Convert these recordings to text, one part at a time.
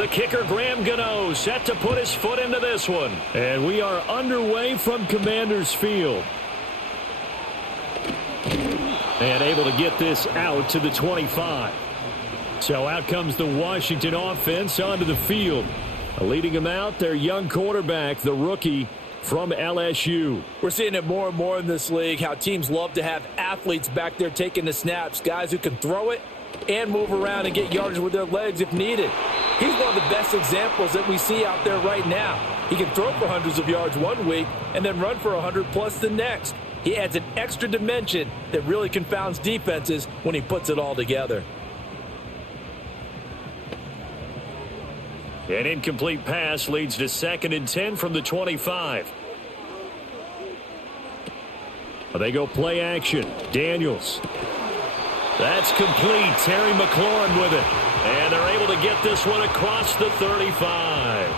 The kicker, Graham Gano, set to put his foot into this one. And we are underway from Commander's Field. And able to get this out to the 25. So out comes the Washington offense onto the field. Leading them out, their young quarterback, the rookie from LSU. We're seeing it more and more in this league, how teams love to have athletes back there taking the snaps, guys who can throw it and move around and get yardage with their legs if needed. He's one of the best examples that we see out there right now. He can throw for hundreds of yards one week and then run for 100+ the next. He adds an extra dimension that really confounds defenses when he puts it all together. An incomplete pass leads to 2nd and 10 from the 25. They go play action. Daniels. That's complete. Terry McLaurin with it. And they're able to get this one across the 35.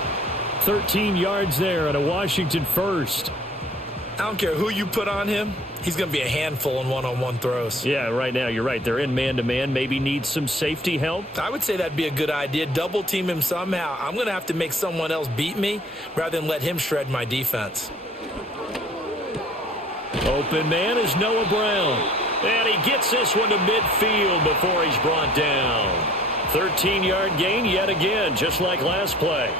13 yards there and a Washington first. I don't care who you put on him. He's going to be a handful in one-on-one throws. Yeah, right now you're right. They're in man-to-man. Maybe need some safety help. I would say that'd be a good idea. Double team him somehow. I'm going to have to make someone else beat me rather than let him shred my defense. Open man is Noah Brown. And he gets this one to midfield before he's brought down. 13-yard gain yet again, just like last play.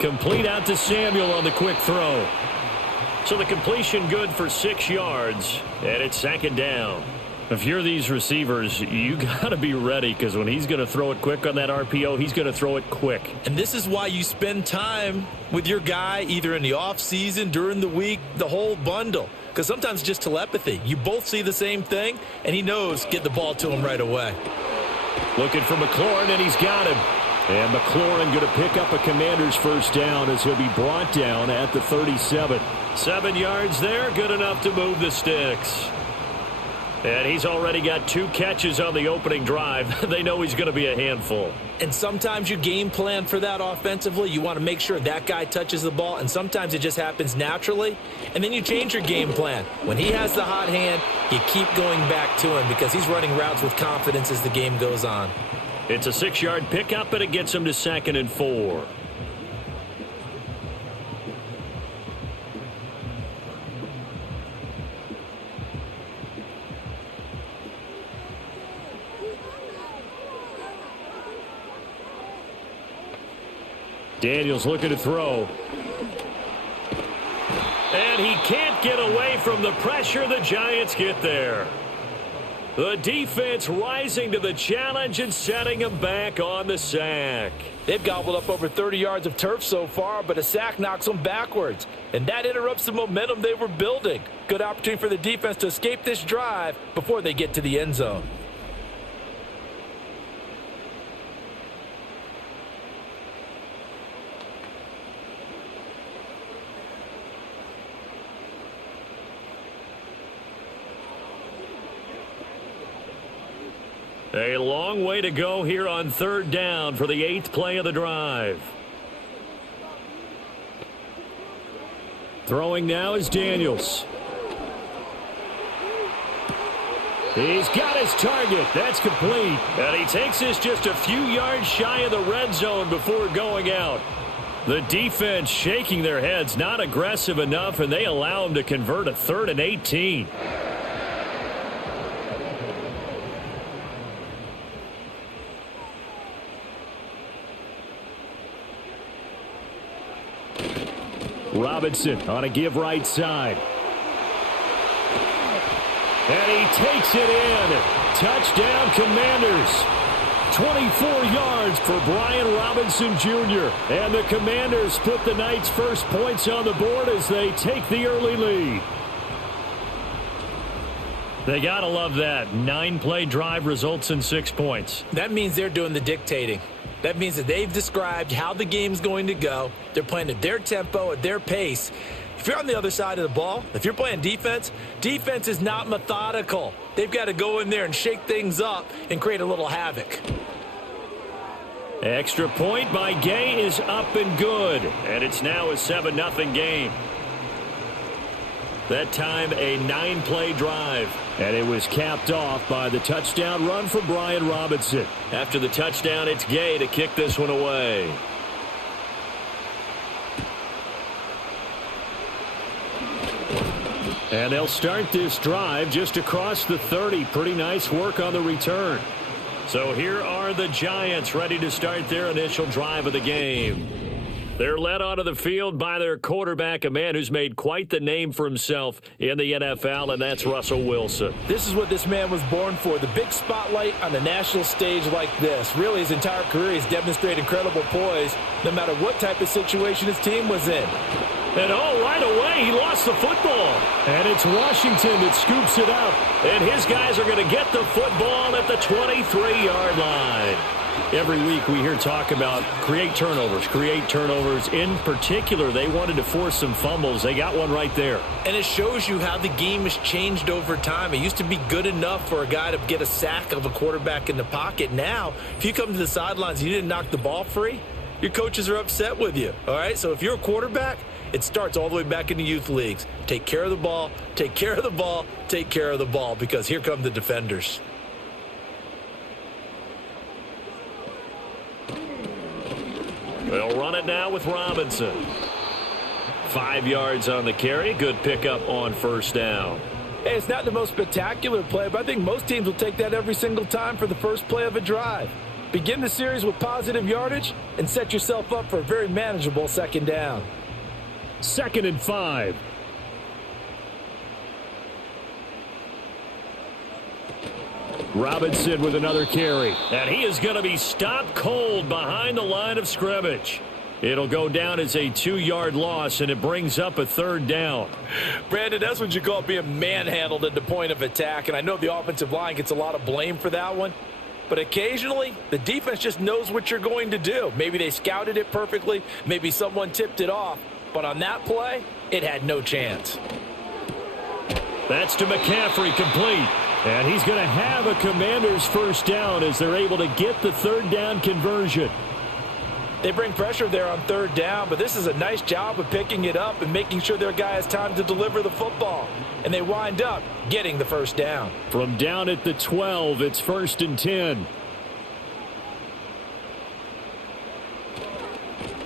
Complete out to Samuel on the quick throw. So the completion good for 6 yards, and it's 2nd down. If you're these receivers, you got to be ready because when he's going to throw it quick on that RPO, he's going to throw it quick. And this is why you spend time with your guy either in the offseason, during the week, the whole bundle. Because sometimes it's just telepathy. You both see the same thing, and he knows get the ball to him right away. Looking for McLaurin, and he's got him. And McLaurin going to pick up a Commander's first down as he'll be brought down at the 37. 7 yards there, good enough to move the sticks. And he's already got 2 catches on the opening drive. They know he's going to be a handful. And sometimes you game plan for that offensively. You want to make sure that guy touches the ball, and sometimes it just happens naturally. And then you change your game plan. When he has the hot hand, you keep going back to him because he's running routes with confidence as the game goes on. It's a 6-yard pickup, and it gets him to 2nd and 4. Daniels looking to throw. And he can't get away from the pressure. The Giants get there. The defense rising to the challenge and setting them back on the sack. They've gobbled up over 30 yards of turf so far, but a sack knocks them backwards. And that interrupts the momentum they were building. Good opportunity for the defense to escape this drive before they get to the end zone. A long way to go here on 3rd down for the 8th play of the drive. Throwing now is Daniels. He's got his target. That's complete. And he takes this just a few yards shy of the red zone before going out. The defense shaking their heads, not aggressive enough, and they allow him to convert a 3rd and 18. Robinson on a give right side. And he takes it in. Touchdown, Commanders. 24 yards for Brian Robinson Jr. And the Commanders put the night's first points on the board as they take the early lead. They got to love that. 9-play drive results in 6 points. That means they're doing the dictating. That means that they've described how the game's going to go. They're playing at their tempo, at their pace. If you're on the other side of the ball, if you're playing defense, defense is not methodical. They've got to go in there and shake things up and create a little havoc. Extra point by Gay is up and good. And it's now a 7-0 game. That time a 9-play drive. And it was capped off by the touchdown run for Brian Robinson. After the touchdown, it's Gay to kick this one away. And they'll start this drive just across the 30. Pretty nice work on the return. So here are the Giants ready to start their initial drive of the game. They're led onto the field by their quarterback, a man who's made quite the name for himself in the NFL, and that's Russell Wilson. This is what this man was born for, the big spotlight on the national stage like this. Really, his entire career, he's demonstrated incredible poise, no matter what type of situation his team was in. And right away, he lost the football. And it's Washington that scoops it up. And his guys are going to get the football at the 23-yard line. Every week we hear talk about create turnovers. In particular, they wanted to force some fumbles. They got one right there. And it shows you how the game has changed over time. It used to be good enough for a guy to get a sack of a quarterback in the pocket. Now, if you come to the sidelines and you didn't knock the ball free, your coaches are upset with you. All right, so if you're a quarterback, it starts all the way back in the youth leagues. Take care of the ball, take care of the ball, take care of the ball, because here come the defenders. They'll run it now with Robinson. 5 yards on the carry. Good pickup on first down. Hey, it's not the most spectacular play, but I think most teams will take that every single time for the first play of a drive. Begin the series with positive yardage and set yourself up for a very manageable second down. 2nd and 5. Robinson with another carry. And he is going to be stopped cold behind the line of scrimmage. It'll go down as a 2-yard loss, and it brings up a 3rd down. Brandon, that's what you call being manhandled at the point of attack. And I know the offensive line gets a lot of blame for that one. But occasionally, the defense just knows what you're going to do. Maybe they scouted it perfectly. Maybe someone tipped it off. But on that play, it had no chance. That's to McCaffrey, complete. And he's going to have a Commanders first down as they're able to get the 3rd down conversion. They bring pressure there on 3rd down, but this is a nice job of picking it up and making sure their guy has time to deliver the football. And they wind up getting the first down. From down at the 12, it's 1st and 10.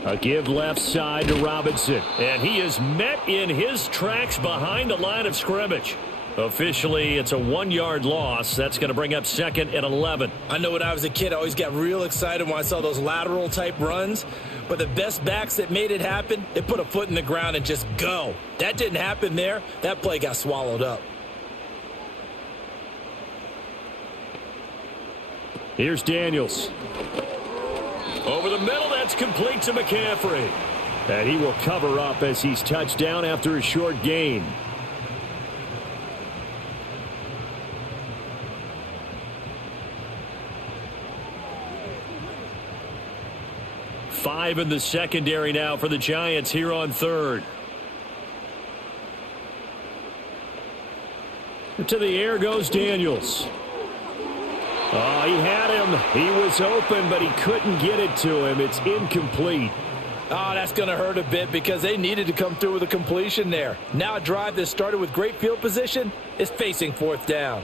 A give left side to Robinson. And he is met in his tracks behind the line of scrimmage. Officially, it's a 1-yard loss. That's going to bring up 2nd and 11. I know when I was a kid, I always got real excited when I saw those lateral type runs. But the best backs that made it happen, they put a foot in the ground and just go. That didn't happen there. That play got swallowed up. Here's Daniels. Over the middle, that's complete to McCaffrey. And he will cover up as he's touched down after a short gain. Five in the secondary now for the Giants here on 3rd. To the air goes Daniels. Oh, he had him. He was open, but he couldn't get it to him. It's incomplete. Oh, that's going to hurt a bit because they needed to come through with a completion there. Now a drive that started with great field position is facing 4th down.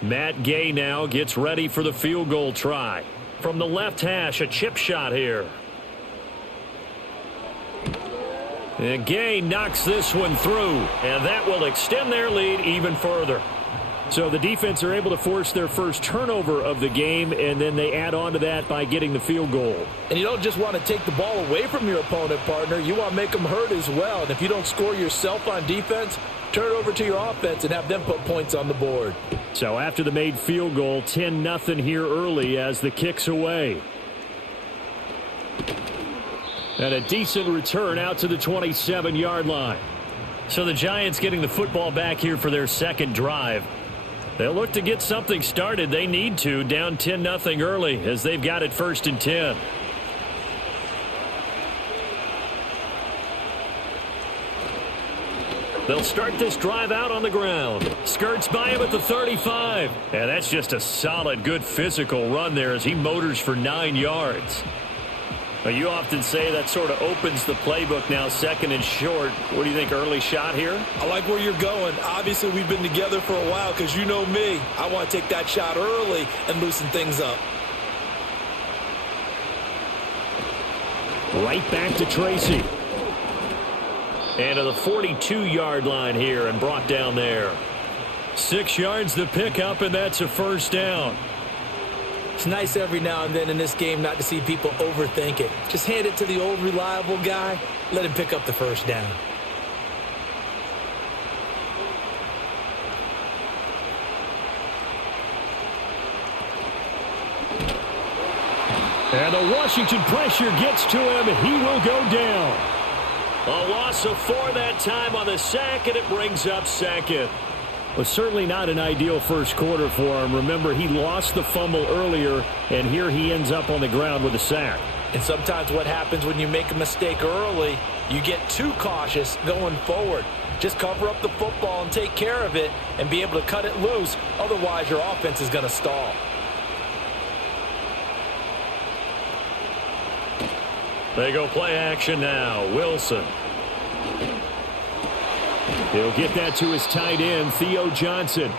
Matt Gay now gets ready for the field goal try. From the left hash, a chip shot here. And Gay knocks this one through, and that will extend their lead even further. So the defense are able to force their first turnover of the game, and then they add on to that by getting the field goal. And you don't just want to take the ball away from your opponent, partner. You want to make them hurt as well. And if you don't score yourself on defense, turn it over to your offense and have them put points on the board. So after the made field goal, 10-0 here early as the kick's away. And a decent return out to the 27-yard line. So the Giants getting the football back here for their second drive. They'll look to get something started. They need to, down 10-0 early as they've got it 1st and 10. They'll start this drive out on the ground. Skirts by him at the 35. And that's just a solid, good physical run there as he motors for 9 yards. Now, you often say that sort of opens the playbook now, second and short. What do you think, early shot here? I like where you're going. Obviously, we've been together for a while because you know me. I want to take that shot early and loosen things up. Right back to Tracy. And to the 42-yard line here and brought down there. 6 yards the pickup, and that's a first down. It's nice every now and then in this game not to see people overthink it. Just hand it to the old reliable guy. Let him pick up the first down. And the Washington pressure gets to him. He will go down. A loss of 4 that time on the sack, and it brings up second. Well, certainly not an ideal first quarter for him. Remember, he lost the fumble earlier, and here he ends up on the ground with a sack. And sometimes what happens when you make a mistake early, you get too cautious going forward. Just cover up the football and take care of it and be able to cut it loose. Otherwise, your offense is going to stall. They go play action now. Wilson. He'll get that to his tight end, Theo Johnson.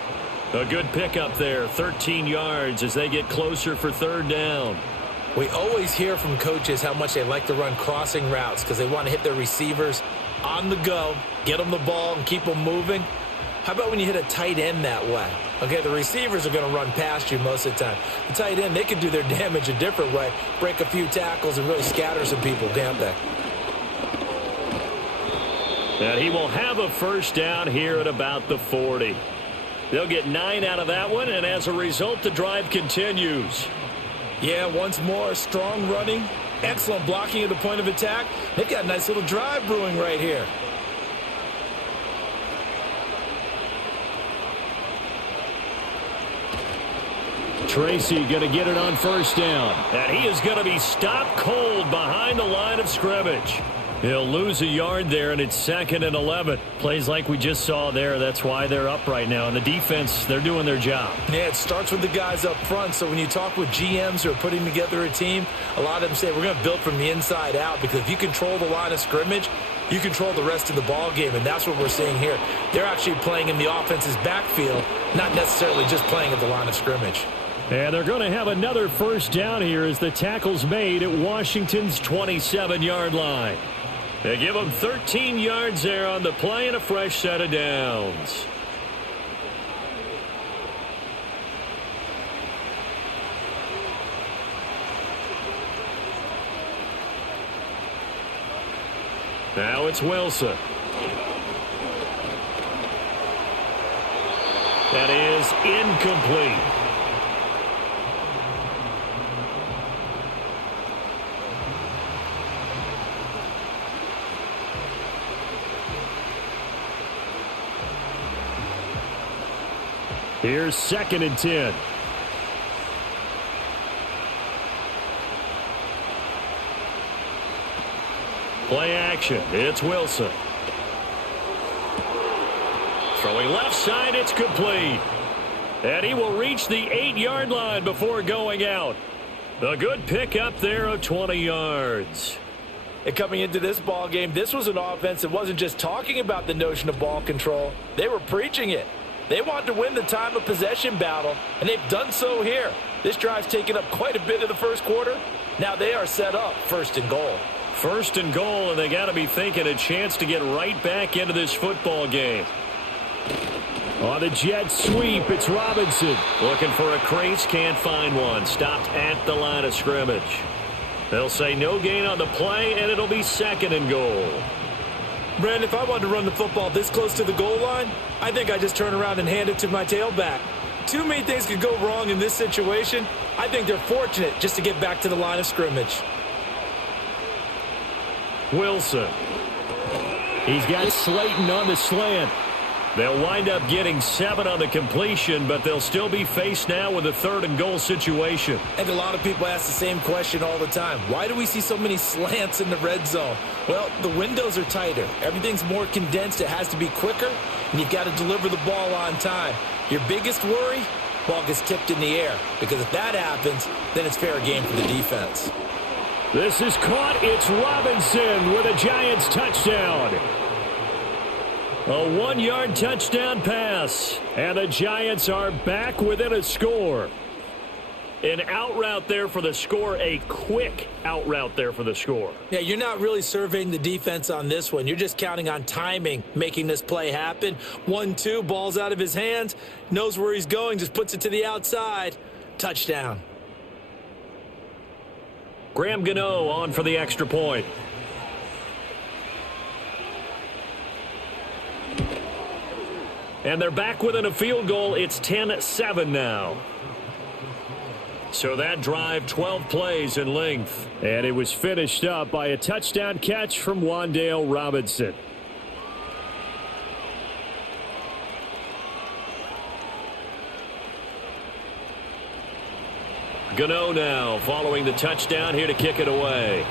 A good pickup there, 13 yards as they get closer for third down. We always hear from coaches how much they like to run crossing routes because they want to hit their receivers on the go, get them the ball, and keep them moving. How about when you hit a tight end that way? Okay, the receivers are going to run past you most of the time. The tight end, they can do their damage a different way, break a few tackles and really scatter some people, can't they? And he will have a first down here at about the 40. They'll get 9 out of that one, and as a result, the drive continues. Yeah, once more, strong running, excellent blocking at the point of attack. They've got a nice little drive brewing right here. Tracy going to get it on first down. And he is going to be stopped cold behind the line of scrimmage. He'll lose a yard there, and it's 2nd and 11. Plays like we just saw there. That's why they're up right now. And the defense, they're doing their job. Yeah, it starts with the guys up front. So when you talk with GMs who are putting together a team, a lot of them say we're going to build from the inside out, because if you control the line of scrimmage, you control the rest of the ball game, and that's what we're seeing here. They're actually playing in the offense's backfield, not necessarily just playing at the line of scrimmage. And they're going to have another first down here as the tackle's made at Washington's 27-yard line. They give them 13 yards there on the play and a fresh set of downs. Now it's Wilson. That is incomplete. Here's 2nd and 10. Play action. It's Wilson. Throwing left side, it's complete. And he will reach the 8-yard line before going out. A good pickup there of 20 yards. And coming into this ball game, this was an offense that wasn't just talking about the notion of ball control. They were preaching it. They want to win the time of possession battle, and they've done so here. This drive's taken up quite a bit of the first quarter. Now they are set up 1st and goal. 1st and goal, and they got to be thinking a chance to get right back into this football game. On the jet sweep, it's Robinson. Looking for a crease, can't find one. Stopped at the line of scrimmage. They'll say no gain on the play, and it'll be 2nd and goal. Brandon, if I wanted to run the football this close to the goal line, I think I just turn around and hand it to my tailback. Too many things could go wrong in this situation. I think they're fortunate just to get back to the line of scrimmage. Wilson. He's got Slayton on the slant. They'll wind up getting 7 on the completion, but they'll still be faced now with a 3rd and goal situation. And a lot of people ask the same question all the time. Why do we see so many slants in the red zone? Well, the windows are tighter. Everything's more condensed. It has to be quicker, and you've got to deliver the ball on time. Your biggest worry? Ball gets tipped in the air, because if that happens, then it's fair game for the defense. This is caught. It's Robinson with a Giants touchdown. A 1-yard touchdown pass, and the Giants are back within a score. An out route there for the score, a quick out route there for the score. Yeah, you're not really surveying the defense on this one. You're just counting on timing, making this play happen. 1-2, ball's out of his hands, knows where he's going, just puts it to the outside. Touchdown. Graham Gano on for the extra point. And they're back within a field goal. It's 10-7 now. So that drive, 12 plays in length. And it was finished up by a touchdown catch from Wan'Dale Robinson. Gano now following the touchdown here to kick it away.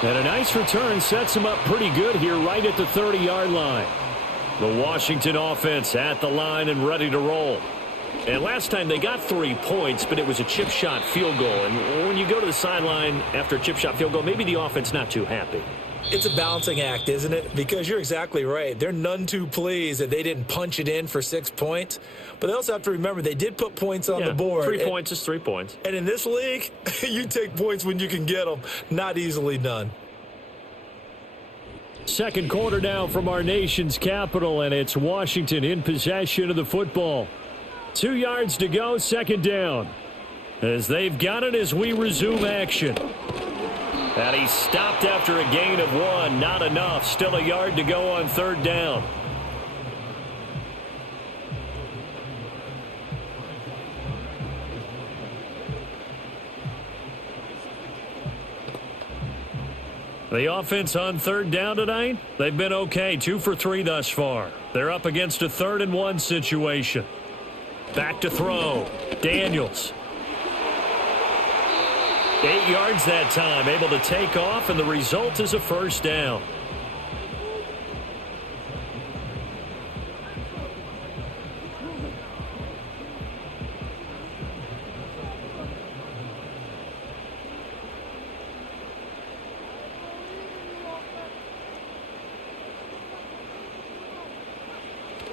And a nice return sets him up pretty good here right at the 30-yard line. The Washington offense at the line and ready to roll. And last time they got 3 points, but it was a chip shot field goal. And when you go to the sideline after a chip shot field goal, maybe the offense not too happy. It's a balancing act, isn't it? Because you're exactly right. They're none too pleased that they didn't punch it in for 6 points. But they also have to remember they did put points on the board. 3 points is 3 points. And in this league, you take points when you can get them. Not easily done. Second quarter now from our nation's capital, and it's Washington in possession of the football. 2 yards to go, second down. As they've got it as we resume action. And he stopped after a gain of 1. Not enough. Still a yard to go on third down. The offense on third down tonight, they've been okay. 2 for 3 thus far. They're up against a 3rd and 1 situation. Back to throw. Daniels. 8 yards that time, able to take off, and the result is a first down.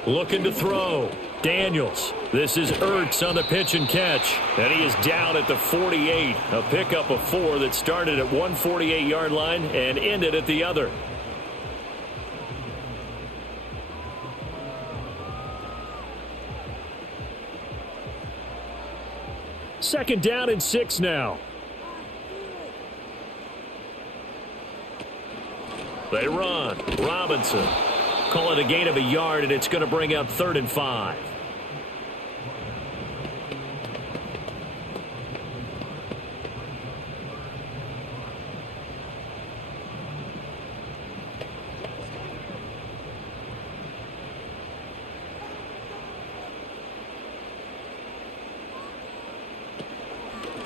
Looking to throw. Daniels. This is Ertz on the pitch and catch. And he is down at the 48. A pickup of 4 that started at 148-yard line and ended at the other. Second down and 6 now. They run. Robinson. Call it a gain of a yard, and it's going to bring up 3rd and 5.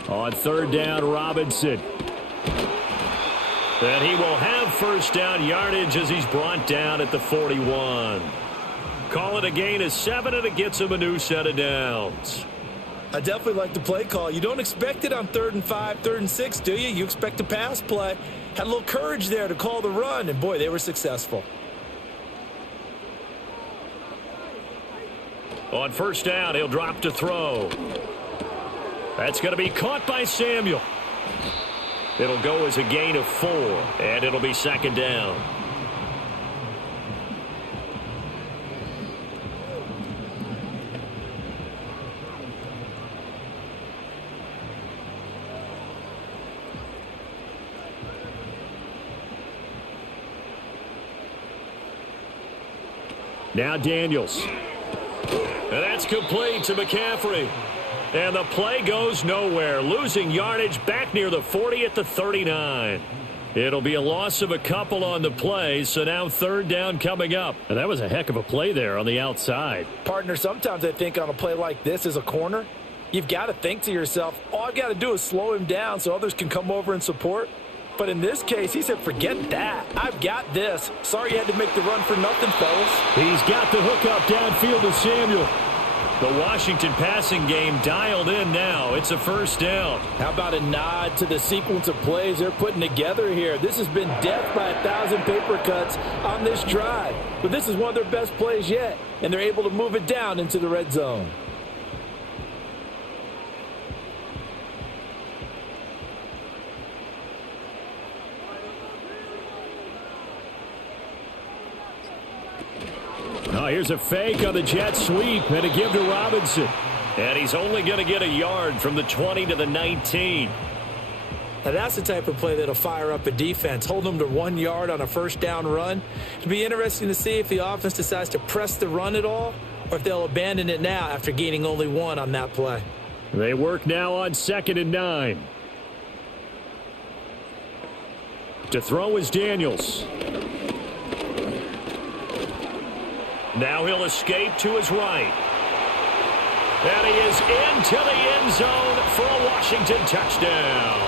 On third down, Robinson. And he will have first down yardage as he's brought down at the 41. Call it a gain of 7, and it gets him a new set of downs. I definitely like the play call. You don't expect it on 3rd and 5, 3rd and 6, do you? You expect a pass play. Had a little courage there to call the run, and boy, they were successful. On first down, he'll drop to throw. That's going to be caught by Samuel. It'll go as a gain of 4, and it'll be second down. Now Daniels. And that's complete to McCaffrey. And the play goes nowhere. Losing yardage back near the 40 at the 39. It'll be a loss of a couple on the play, so now third down coming up. And that was a heck of a play there on the outside. Partner, sometimes I think on a play like this as a corner, you've got to think to yourself, all I've got to do is slow him down so others can come over and support. But in this case, he said, forget that. I've got this. Sorry you had to make the run for nothing, fellas. He's got the hook up downfield to Samuel. The Washington passing game dialed in now. It's a first down. How about a nod to the sequence of plays they're putting together here? This has been death by 1,000 paper cuts on this drive. But this is one of their best plays yet, and they're able to move it down into the red zone. Oh, here's a fake on the jet sweep and a give to Robinson. And he's only going to get a yard from the 20 to the 19. Now that's the type of play that'll fire up a defense. Hold them to 1 yard on a first down run. It'll be interesting to see if the offense decides to press the run at all or if they'll abandon it now after gaining only 1 on that play. They work now on 2nd and 9. To throw is Daniels. Now he'll escape to his right. And he is into the end zone for a Washington touchdown.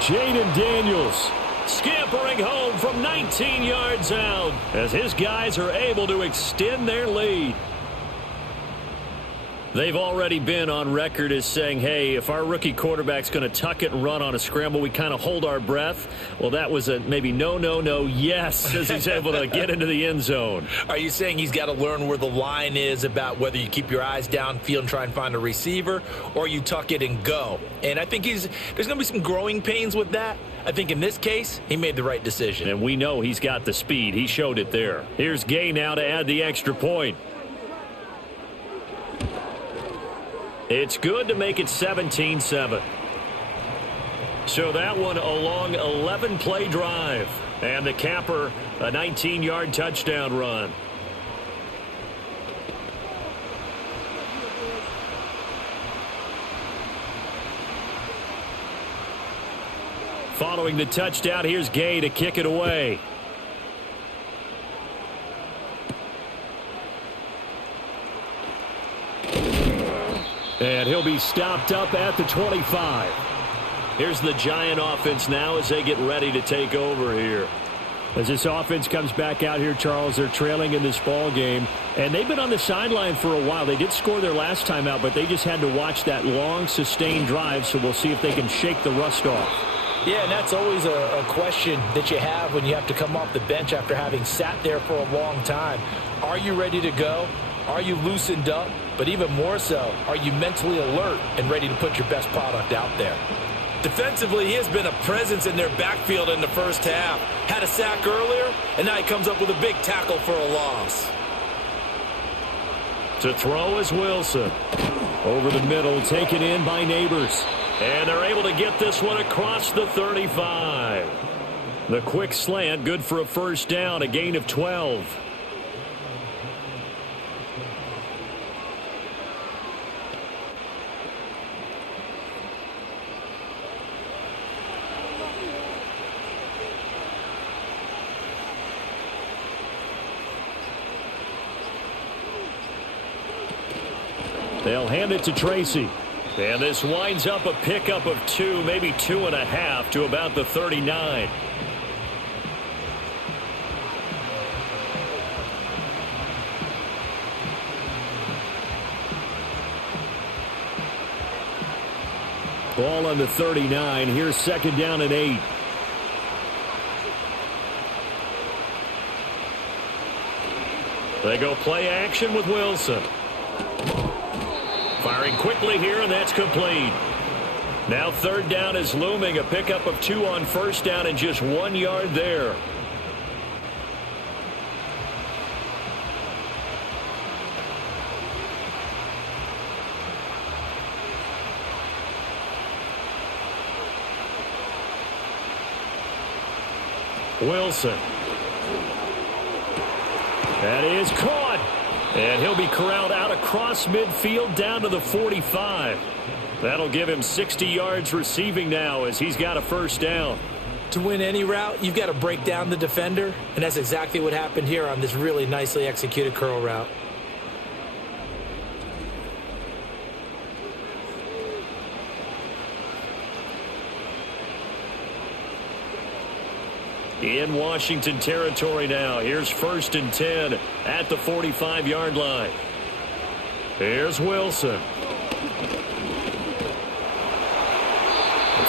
Jayden Daniels scampering home from 19 yards out as his guys are able to extend their lead. They've already been on record as saying, hey, if our rookie quarterback's going to tuck it and run on a scramble, we kind of hold our breath. Well, that was a maybe no, yes, as he's able to get into the end zone. Are you saying he's got to learn where the line is about whether you keep your eyes downfield and try and find a receiver or you tuck it and go? And I think there's going to be some growing pains with that. I think in this case, he made the right decision. And we know he's got the speed. He showed it there. Here's Gay now to add the extra point. It's good to make it 17-7. So that one a long 11-play drive. And the capper, a 19-yard touchdown run. Following the touchdown, here's Gay to kick it away. And he'll be stopped up at the 25. Here's the Giant offense now as they get ready to take over here. As this offense comes back out here, Charles, they're trailing in this ball game. And they've been on the sideline for a while. They did score their last time out, but they just had to watch that long, sustained drive. So we'll see if they can shake the rust off. Yeah, and that's always a question that you have when you have to come off the bench after having sat there for a long time. Are you ready to go? Are you loosened up? But even more so, are you mentally alert and ready to put your best product out there? Defensively, he has been a presence in their backfield in the first half. Had a sack earlier, and now he comes up with a big tackle for a loss. To throw is Wilson. Over the middle, taken in by Neighbors. And they're able to get this one across the 35. The quick slant, good for a first down, a gain of 12. They'll hand it to Tracy. And this winds up a pickup of 2, maybe 2.5 to about the 39. Ball on the 39. Here's 2nd down and 8. They go play action with Wilson. Firing quickly here, and that's complete. Now 3rd down is looming. A pickup of 2 on first down and just 1 yard there. Wilson. That is caught. And he'll be corralled out across midfield down to the 45. That'll give him 60 yards receiving now as he's got a first down. To win any route, you've got to break down the defender, and that's exactly what happened here on this really nicely executed curl route. In Washington territory now. Here's 1st and 10 at the 45-yard line. Here's Wilson.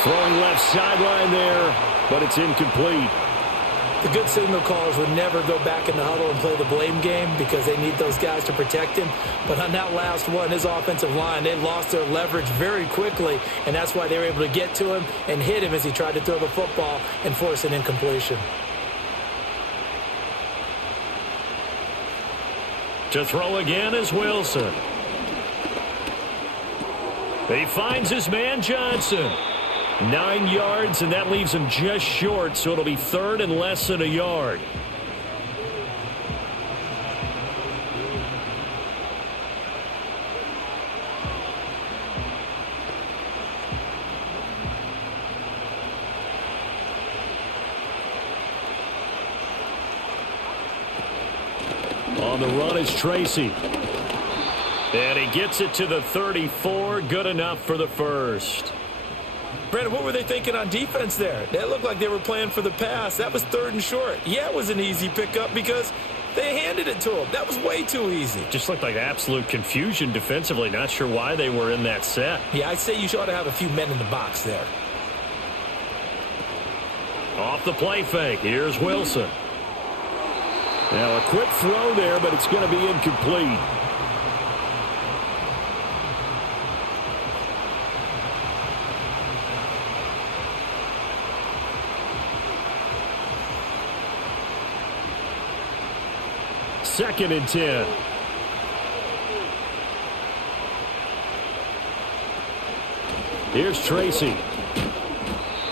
Throwing left sideline there, but it's incomplete. The good signal callers would never go back in the huddle and play the blame game because they need those guys to protect him. But on that last one, his offensive line, they lost their leverage very quickly, and that's why they were able to get to him and hit him as he tried to throw the football and force an incompletion. To throw again is Wilson. He finds his man Johnson. 9 yards, and that leaves him just short, so it'll be 3rd and less than a yard. On the run is Tracy. And he gets it to the 34. Good enough for the first. Brandon, what were they thinking on defense there? That looked like they were playing for the pass. That was 3rd and short. Yeah, it was an easy pickup because they handed it to him. That was way too easy. Just looked like absolute confusion defensively. Not sure why they were in that set. Yeah, I'd say you ought to have a few men in the box there. Off the play fake. Here's Wilson. Now a quick throw there, but it's going to be incomplete. Second and 10. Here's Tracy.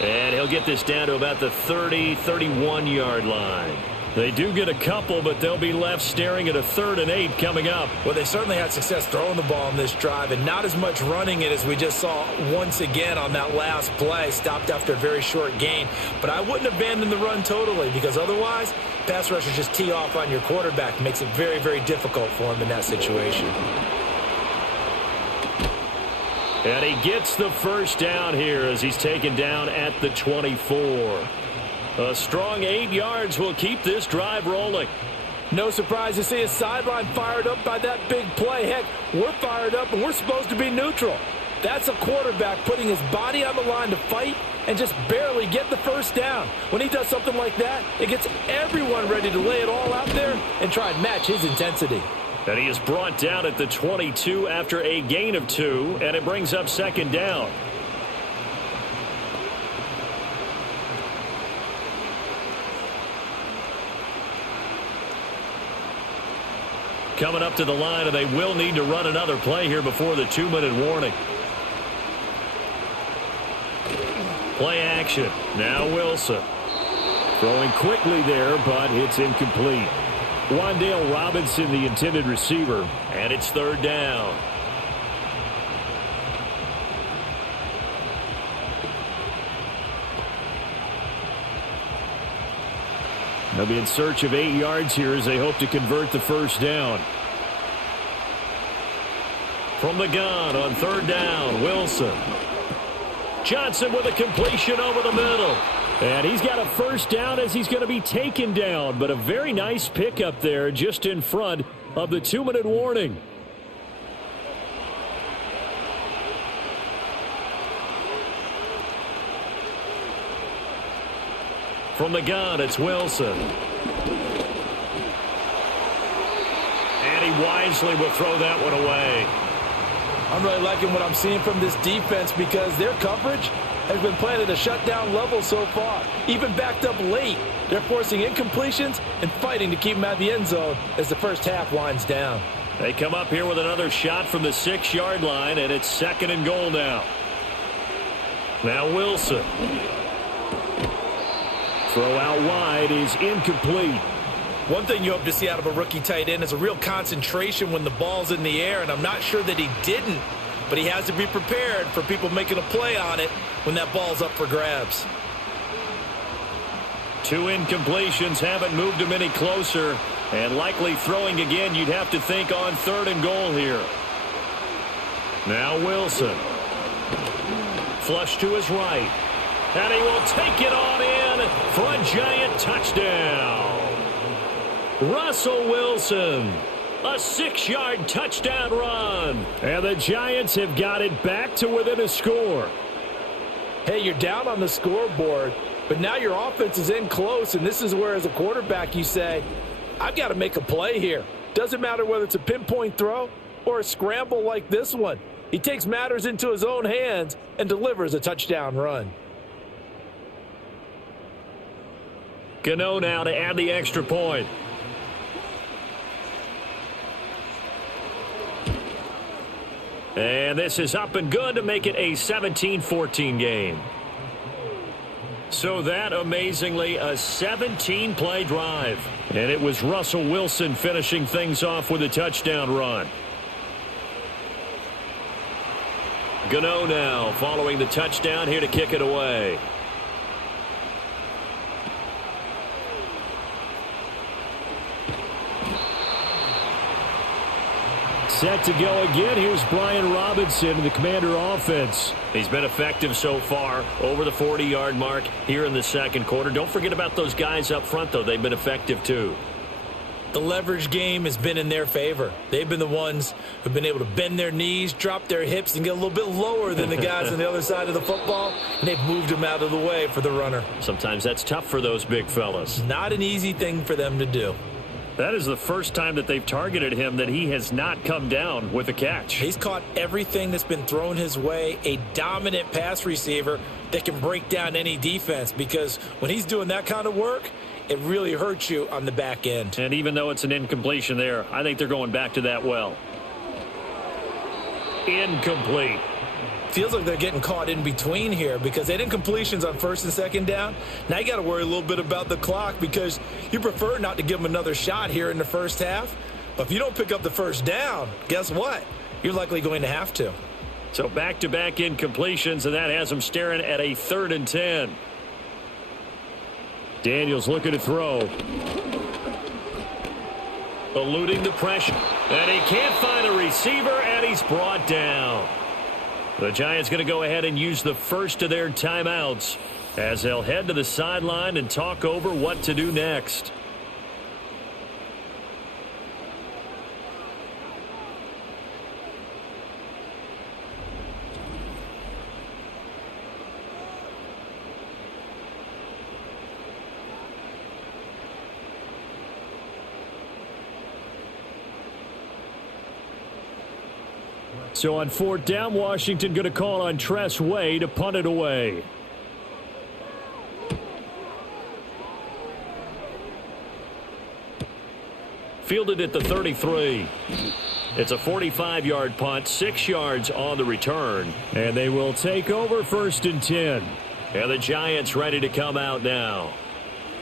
And he'll get this down to about the 30, 31-yard line. They do get a couple, but they'll be left staring at a 3rd and 8 coming up. Well, they certainly had success throwing the ball in this drive and not as much running it as we just saw once again on that last play. Stopped after a very short gain. But I wouldn't abandon the run totally because otherwise, pass rushers just tee off on your quarterback. Makes it very, very difficult for him in that situation. And he gets the first down here as he's taken down at the 24. A strong 8 yards will keep this drive rolling. No surprise to see his sideline fired up by that big play. Heck, we're fired up and we're supposed to be neutral. That's a quarterback putting his body on the line to fight and just barely get the first down. When he does something like that, it gets everyone ready to lay it all out there and try and match his intensity. And he is brought down at the 22 after a gain of 2, and it brings up 2nd down. Coming up to the line, and they will need to run another play here before the 2-minute warning. Play action. Now Wilson. Throwing quickly there, but it's incomplete. Wan'Dale Robinson, the intended receiver, and it's 3rd down. They'll be in search of 8 yards here as they hope to convert the first down. From the gun on 3rd down, Wilson. Johnson with a completion over the middle. And he's got a first down as he's going to be taken down. But a very nice pickup there just in front of the 2-minute warning. From the gun, it's Wilson. And he wisely will throw that one away. I'm really liking what I'm seeing from this defense because their coverage has been playing at a shutdown level so far. Even backed up late, they're forcing incompletions and fighting to keep them out of the end zone as the first half winds down. They come up here with another shot from the 6-yard line, and it's 2nd and goal now. Now Wilson. Throw out wide is incomplete. One thing you hope to see out of a rookie tight end is a real concentration when the ball's in the air, and I'm not sure that he didn't, but he has to be prepared for people making a play on it when that ball's up for grabs. 2 incompletions haven't moved him any closer, and likely throwing again, you'd have to think on 3rd and goal here. Now Wilson. Flush to his right. And he will take it on in for a Giant touchdown. Russell Wilson, a 6-yard touchdown run. And the Giants have got it back to within a score. Hey, you're down on the scoreboard, but now your offense is in close, and this is where, as a quarterback, you say, I've got to make a play here. Doesn't matter whether it's a pinpoint throw or a scramble like this one. He takes matters into his own hands and delivers a touchdown run. Gano now to add the extra point. And this is up and good to make it a 17-14 game. So that, amazingly, a 17-play drive. And it was Russell Wilson finishing things off with a touchdown run. Gano now following the touchdown here to kick it away. Set to go again. Here's Brian Robinson in the Commander offense. He's been effective so far, over the 40-yard mark here in the second quarter. Don't forget about those guys up front, though. They've been effective, too. The leverage game has been in their favor. They've been the ones who've been able to bend their knees, drop their hips, and get a little bit lower than the guys on the other side of the football, and they've moved them out of the way for the runner. Sometimes that's tough for those big fellas. Not an easy thing for them to do. That is the first time that they've targeted him that he has not come down with a catch. He's caught everything that's been thrown his way, a dominant pass receiver that can break down any defense, because when he's doing that kind of work, it really hurts you on the back end. And even though it's an incompletion there, I think they're going back to that well. Incomplete. Feels like they're getting caught in between here, because they had incompletions on 1st and 2nd down. Now you got to worry a little bit about the clock, because you prefer not to give them another shot here in the first half. But if you don't pick up the first down, guess what? You're likely going to have to. So back-to-back incompletions, and that has them staring at a 3rd and 10. Daniels looking to throw. Eluding the pressure. And he can't find a receiver, and he's brought down. The Giants going to go ahead and use the first of their timeouts as they'll head to the sideline and talk over what to do next. So on 4th down, Washington going to call on Tress Way to punt it away. Fielded at the 33. It's a 45-yard punt, 6 yards on the return. And they will take over 1st and 10. And the Giants ready to come out now.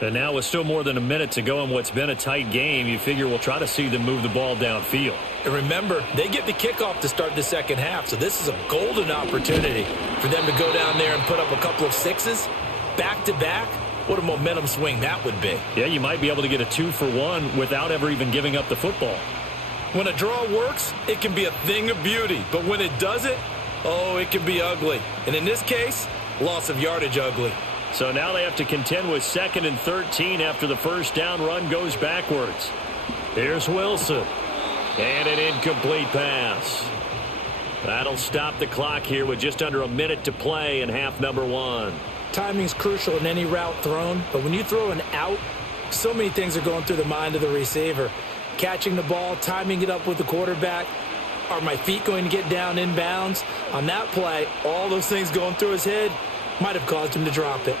And now with still more than a minute to go in what's been a tight game, you figure we'll try to see them move the ball downfield. And remember, they get the kickoff to start the second half, so this is a golden opportunity for them to go down there and put up a couple of sixes back-to-back. What a momentum swing that would be. Yeah, you might be able to get a 2-for-1 without ever even giving up the football. When a draw works, it can be a thing of beauty, but when it doesn't, oh, it can be ugly. And in this case, loss of yardage ugly. So now they have to contend with 2nd and 13 after the first down run goes backwards. Here's Wilson. And an incomplete pass. That'll stop the clock here with just under a minute to play in half number 1. Timing's crucial in any route thrown, but when you throw an out, so many things are going through the mind of the receiver. Catching the ball, timing it up with the quarterback. Are my feet going to get down inbounds? On that play, all those things going through his head might have caused him to drop it.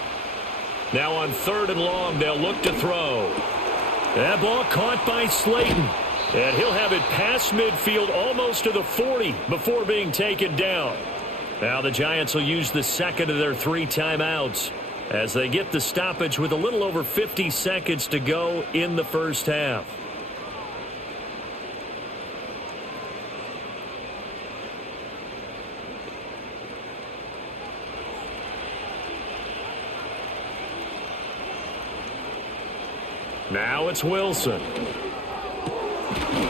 Now on 3rd and long, they'll look to throw. That ball caught by Slayton. And he'll have it past midfield almost to the 40 before being taken down. Now the Giants will use the second of their 3 timeouts. as they get the stoppage with a little over 50 seconds to go in the first half. Now it's Wilson.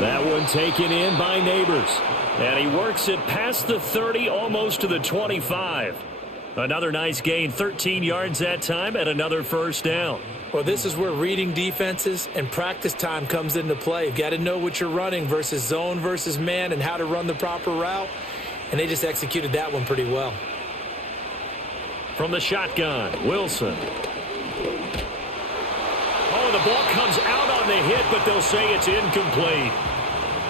That one taken in by Neighbors. And he works it past the 30, almost to the 25. Another nice gain, 13 yards that time, and another first down. Well, this is where reading defenses and practice time comes into play. You've got to know what you're running versus zone versus man and how to run the proper route. And they just executed that one pretty well. From the shotgun, Wilson. Oh, the ball comes out on the hit, but they'll say it's incomplete.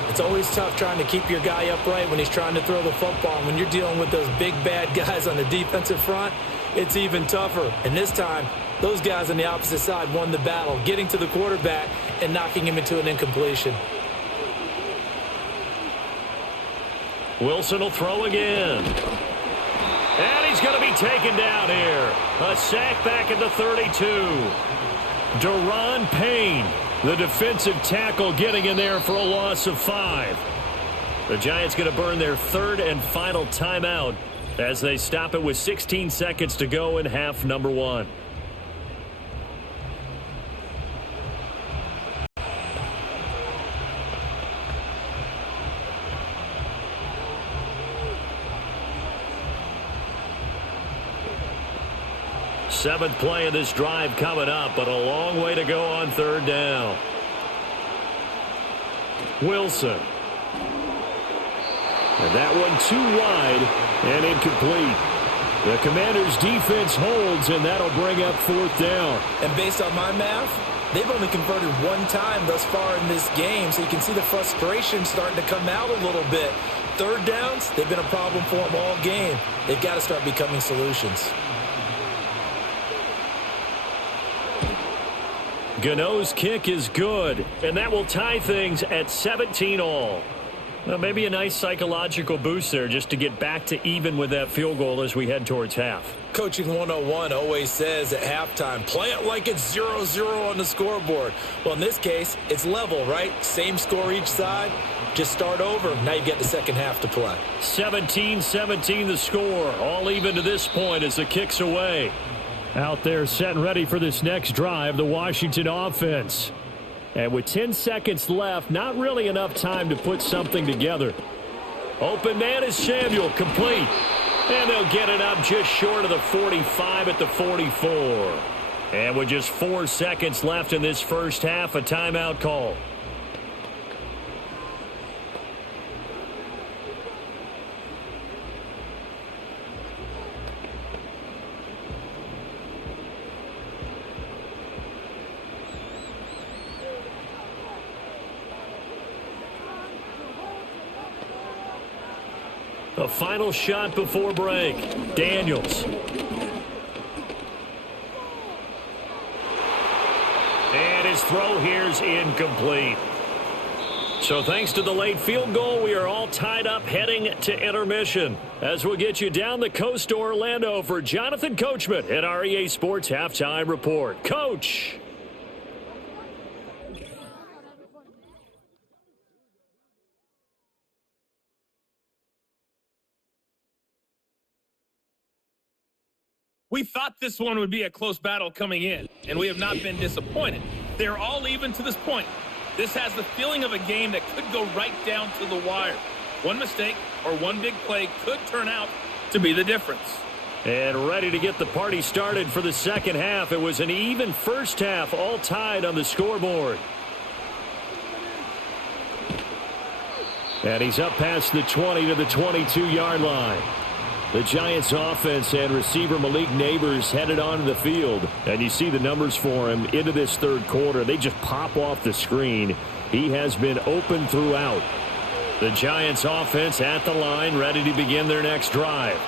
It's always tough trying to keep your guy upright when he's trying to throw the football. And when you're dealing with those big, bad guys on the defensive front, it's even tougher. And this time, those guys on the opposite side won the battle, getting to the quarterback and knocking him into an incompletion. Wilson will throw again. And he's going to be taken down here. A sack back at the 32. Deron Payne, the defensive tackle, getting in there for a loss of 5. The Giants going to burn their third and final timeout as they stop it with 16 seconds to go in half number 1. Seventh play of this drive coming up, but a long way to go on third down. Wilson. And that one too wide and incomplete. The Commanders' defense holds, and that'll bring up fourth down. And based on my math, they've only converted one time thus far in this game, so you can see the frustration starting to come out a little bit. Third downs, they've been a problem for them all game. They've got to start becoming solutions. Gano's kick is good, and that will tie things at 17 all. Well, maybe a nice psychological boost there just to get back to even with that field goal as we head towards half. Coaching 101 always says at halftime, play it like it's 0-0 on the scoreboard. Well, in this case, it's level, right? Same score each side. Just start over. Now you get the second half to play. 17-17 the score. All even to this point as the kick's away. Out there set and ready for this next drive, the Washington offense. And with 10 seconds left, not really enough time to put something together. Open man is Samuel, complete. And they'll get it up just short of the 45 at the 44. And with just 4 seconds left in this first half, a timeout call. A final shot before break. Daniels. And his throw here's incomplete. So thanks to the late field goal, we are all tied up heading to intermission. As we'll get you down the coast to Orlando for Jonathan Coachman at our EA Sports Halftime Report. Coach. We thought this one would be a close battle coming in, and we have not been disappointed. They're all even to this point. This has the feeling of a game that could go right down to the wire. One mistake or one big play could turn out to be the difference. And ready to get the party started for the second half. It was an even first half, all tied on the scoreboard. And he's up past the 20 to the 22-yard line. The Giants offense and receiver Malik Neighbors headed onto the field. And you see the numbers for him into this third quarter. They just pop off the screen. He has been open throughout. The Giants offense at the line, ready to begin their next drive.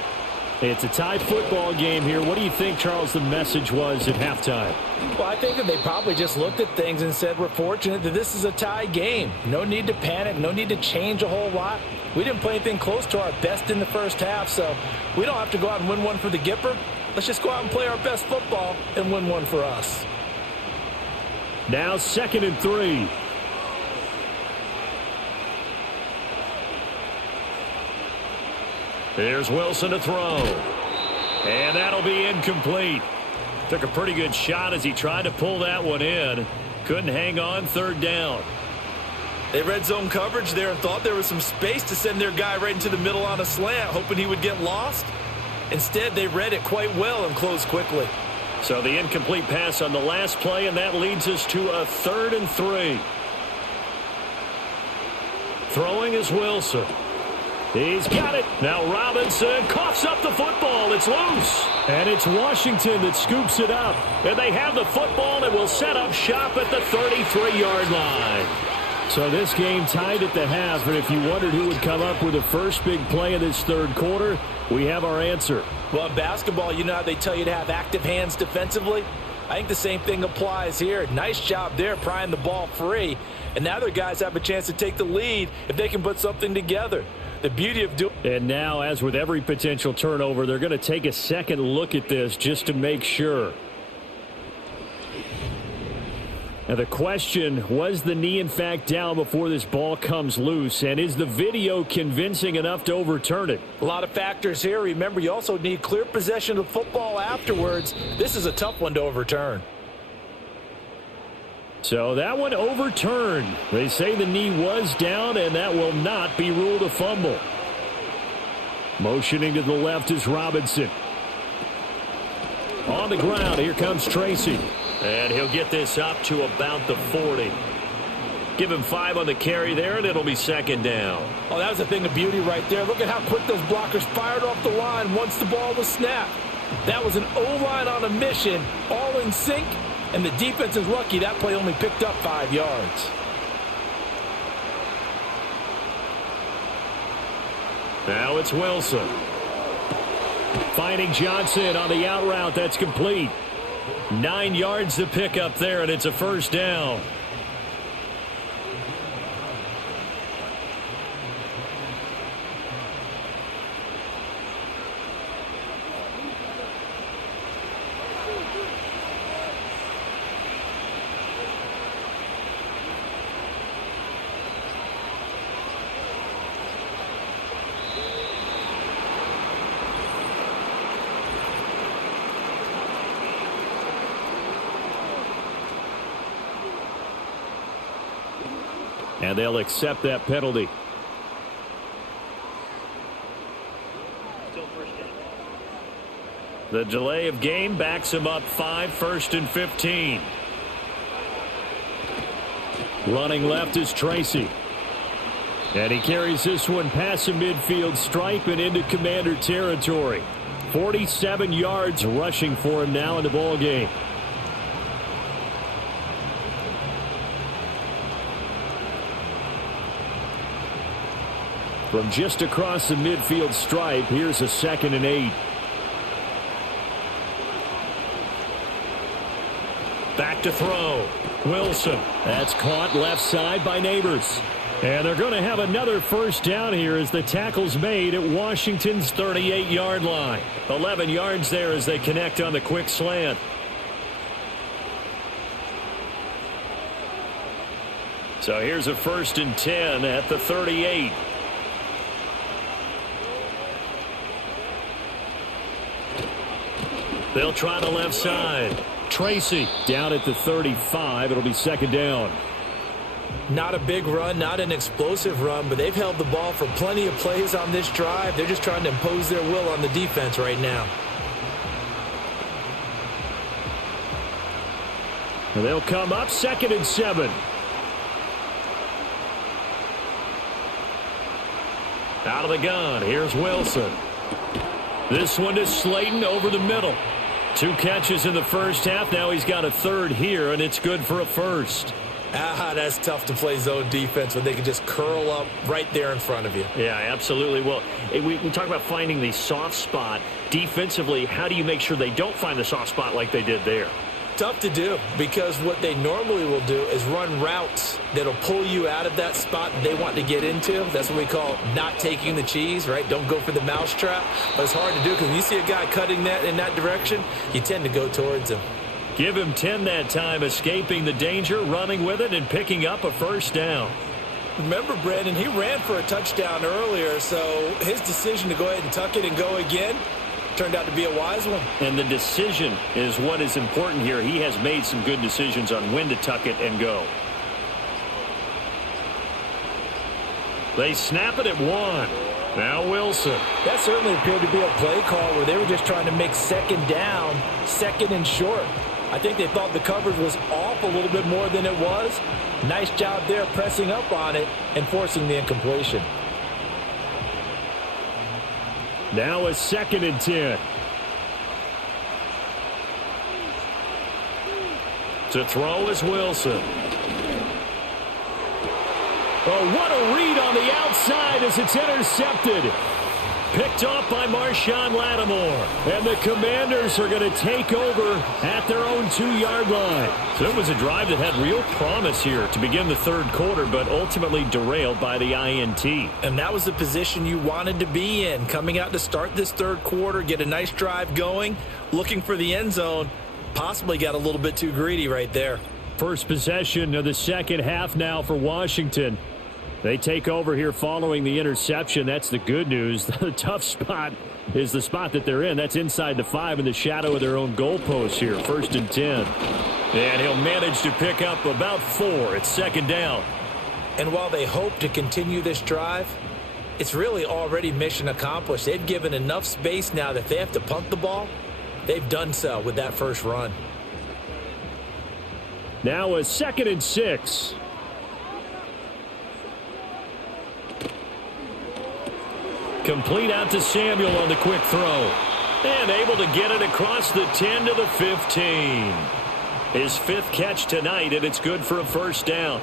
It's a tie football game here. What do you think, Charles, the message was at halftime? Well, I think that they probably just looked at things and said, we're fortunate that this is a tie game. No need to panic. No need to change a whole lot. We didn't play anything close to our best in the first half, so we don't have to go out and win one for the Gipper. Let's just go out and play our best football and win one for us. Now 2nd and 3. Here's Wilson to throw. And that'll be incomplete. Took a pretty good shot as he tried to pull that one in. Couldn't hang on, 3rd down. They read zone coverage there and thought there was some space to send their guy right into the middle on a slant, hoping he would get lost. Instead, they read it quite well and closed quickly. So the incomplete pass on the last play, and that leads us to a 3rd and 3. Throwing is Wilson. He's got it. Now Robinson coughs up the football. It's loose. And it's Washington that scoops it up. And they have the football and will set up shop at the 33-yard line. So this game tied at the half, and if you wondered who would come up with the first big play of this 3rd quarter, we have our answer. Well, in basketball, you know how they tell you to have active hands defensively? I think the same thing applies here. Nice job there prying the ball free. And now their guys have a chance to take the lead if they can put something together. The beauty of doing. And now, as with every potential turnover, they're going to take a second look at this just to make sure. Now the question, was the knee in fact down before this ball comes loose? And is the video convincing enough to overturn it? A lot of factors here. Remember, you also need clear possession of football afterwards. This is a tough one to overturn. So that one overturned. They say the knee was down, and that will not be ruled a fumble. Motioning to the left is Robinson. On the ground, here comes Tracy. And he'll get this up to about the 40. Give him 5 on the carry there, and it'll be 2nd down. Oh, that was a thing of beauty right there. Look at how quick those blockers fired off the line once the ball was snapped. That was an O-line on a mission, all in sync, and the defense is lucky that play only picked up 5 yards. Now it's Wilson. Finding Johnson on the out route. That's complete. 9 yards to pick up there, and it's a 1st down. And they'll accept that penalty. The delay of game backs him up 5, 1st and 15. Running left is Tracy. And he carries this one past the midfield stripe and into Commander territory. 47 yards rushing for him now in the ball game. From just across the midfield stripe, here's a 2nd and 8. Back to throw. Wilson. That's caught left side by Neighbors. And they're going to have another 1st down here as the tackle's made at Washington's 38-yard line. 11 yards there as they connect on the quick slant. So here's a 1st and 10 at the 38. They'll try the left side. Tracy down at the 35. It'll be 2nd down. Not a big run, not an explosive run, but they've held the ball for plenty of plays on this drive. They're just trying to impose their will on the defense right now. And they'll come up 2nd and 7. Out of the gun. Here's Wilson. This one is Slayton over the middle. 2 catches in the first half. Now he's got a 3rd here, and it's good for a 1st. That's tough to play zone defense when they can just curl up right there in front of you. Yeah, absolutely. Well, we talk about finding the soft spot. Defensively, how do you make sure they don't find the soft spot like they did there? Tough to do, because what they normally will do is run routes that'll pull you out of that spot that they want to get into. That's what we call not taking the cheese, right? Don't go for the mousetrap. But it's hard to do because when you see a guy cutting that in that direction, you tend to go towards him. Give him 10 that time, escaping the danger, running with it, and picking up a first down. Remember, Brandon, he ran for a touchdown earlier, so his decision to go ahead and tuck it and go again turned out to be a wise one. And the decision is what is important here. He has made some good decisions on when to tuck it and go. They snap it at 1. Now Wilson. That certainly appeared to be a play call where they were just trying to make second down, second and short. I think they thought the coverage was off a little bit more than it was. Nice job there pressing up on it and forcing the incompletion. Now a 2nd and 10. To throw is Wilson. Oh, what a read on the outside as it's intercepted. Picked off by Marshawn Lattimore. And the Commanders are going to take over at their own 2-yard line. So it was a drive that had real promise here to begin the third quarter, but ultimately derailed by the INT. And that was the position you wanted to be in. Coming out to start this third quarter, get a nice drive going, looking for the end zone. Possibly got a little bit too greedy right there. First possession of the second half now for Washington. They take over here following the interception. That's the good news. The tough spot is the spot that they're in. That's inside the 5 in the shadow of their own goalpost here. 1st and 10. And he'll manage to pick up about 4. It's 2nd down. And while they hope to continue this drive, it's really already mission accomplished. They've given enough space now that if they have to punt the ball, they've done so with that first run. Now a 2nd and 6. Complete out to Samuel on the quick throw. And able to get it across the 10 to the 15. His 5th catch tonight, and it's good for a first down.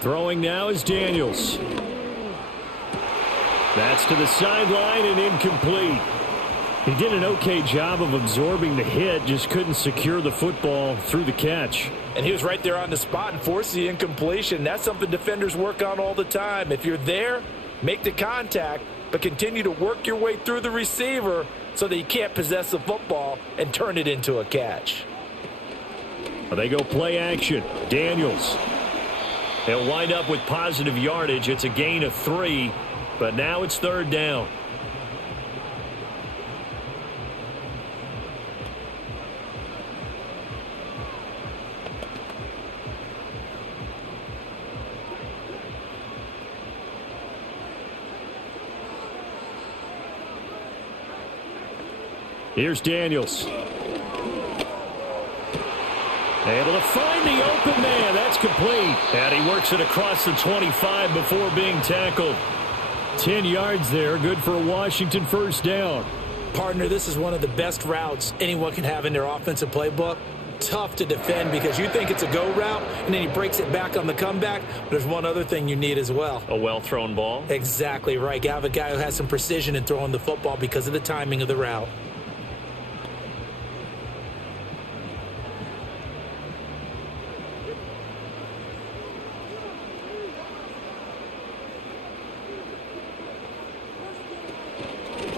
Throwing now is Daniels. That's to the sideline and incomplete. He did an okay job of absorbing the hit, just couldn't secure the football through the catch. And he was right there on the spot and forced the incompletion. That's something defenders work on all the time. If you're there, make the contact, but continue to work your way through the receiver so that you can't possess the football and turn it into a catch. They go play action. Daniels. He'll wind up with positive yardage. It's a gain of 3, but now it's 3rd down. Here's Daniels. Able to find the open man. That's complete. And he works it across the 25 before being tackled. 10 yards there. Good for a Washington first down. Partner, this is one of the best routes anyone can have in their offensive playbook. Tough to defend because you think it's a go route, and then he breaks it back on the comeback. There's one other thing you need as well. A well-thrown ball? Exactly right. You have a guy who has some precision in throwing the football because of the timing of the route.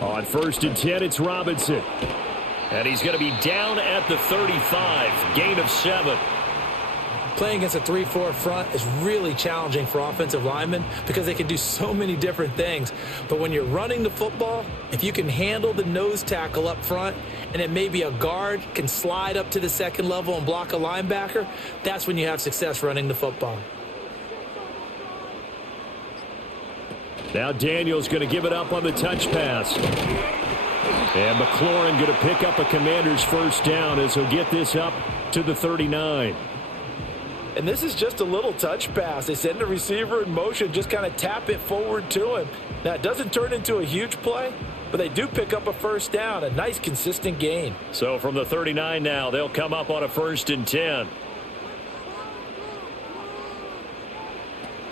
On 1st and 10, it's Robinson. And he's going to be down at the 35. Gain of 7. Playing against a 3-4 front is really challenging for offensive linemen because they can do so many different things. But when you're running the football, if you can handle the nose tackle up front and then maybe a guard can slide up to the 2nd level and block a linebacker, that's when you have success running the football. Now Daniels going to give it up on the touch pass. And McLaurin going to pick up a Commander's first down as he'll get this up to the 39. And this is just a little touch pass. They send the receiver in motion, just kind of tap it forward to him. Now, it doesn't turn into a huge play, but they do pick up a first down, a nice, consistent gain. So from the 39 now, they'll come up on a 1st and 10.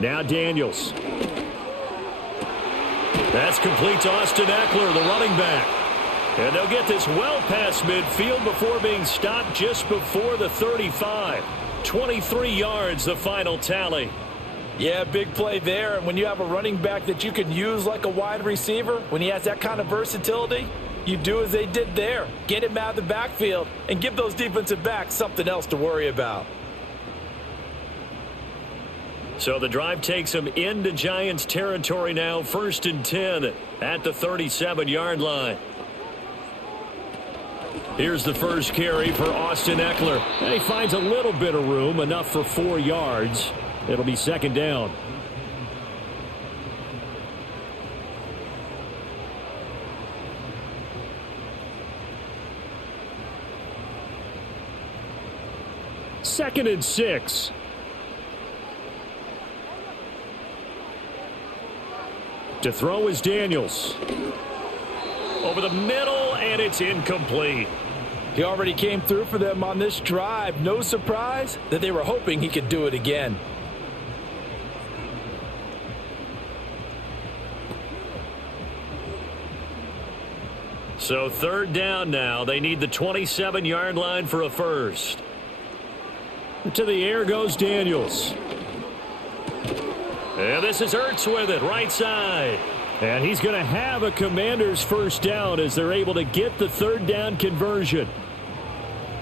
Now Daniels. That's complete to Austin Eckler, the running back. And they'll get this well past midfield before being stopped just before the 35. 23 yards, the final tally. Yeah, big play there. And when you have a running back that you can use like a wide receiver, when he has that kind of versatility, you do as they did there. Get him out of the backfield and give those defensive backs something else to worry about. So the drive takes them into Giants territory now. 1st and 10 at the 37-yard line. Here's the first carry for Austin Eckler. And he finds a little bit of room, enough for 4 yards. It'll be 2nd down. Second and 6. To throw is Daniels. Over the middle, and it's incomplete. He already came through for them on this drive. No surprise that they were hoping he could do it again. So 3rd down now. They need the 27-yard line for a first. To the air goes Daniels. And this is Ertz with it, right side. And he's going to have a Commanders first down as they're able to get the 3rd down conversion.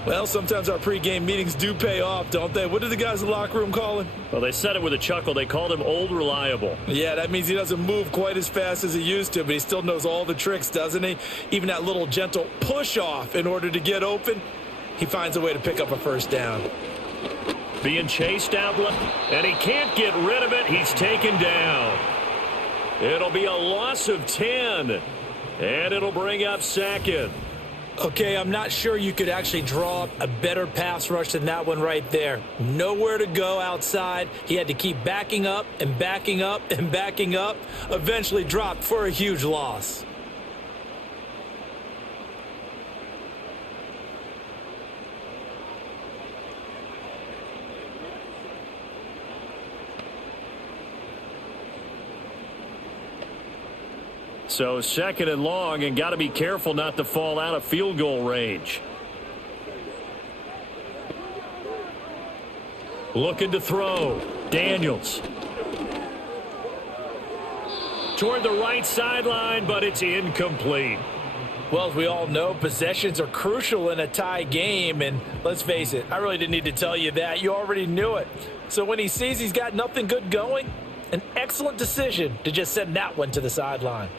Well, sometimes our pregame meetings do pay off, don't they? What did the guys in the locker room call him? Well, they said it with a chuckle. They called him Old Reliable. Yeah, that means he doesn't move quite as fast as he used to, but he still knows all the tricks, doesn't he? Even that little gentle push-off in order to get open, he finds a way to pick up a first down. Being chased out, and he can't get rid of it. He's taken down. It'll be a loss of 10, and it'll bring up 2nd. Okay, I'm not sure you could actually draw up a better pass rush than that one right there. Nowhere to go outside. He had to keep backing up and backing up and backing up. Eventually dropped for a huge loss. So 2nd and long, and got to be careful not to fall out of field goal range. Looking to throw. Daniels. Toward the right sideline, but it's incomplete. Well, as we all know, possessions are crucial in a tie game, and let's face it, I really didn't need to tell you that. You already knew it. So when he sees he's got nothing good going, an excellent decision to just send that one to the sideline.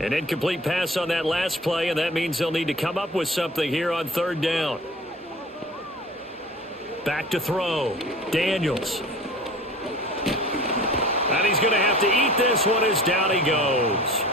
An incomplete pass on that last play, and that means they'll need to come up with something here on 3rd down. Back to throw. Daniels. And he's going to have to eat this one as down he goes.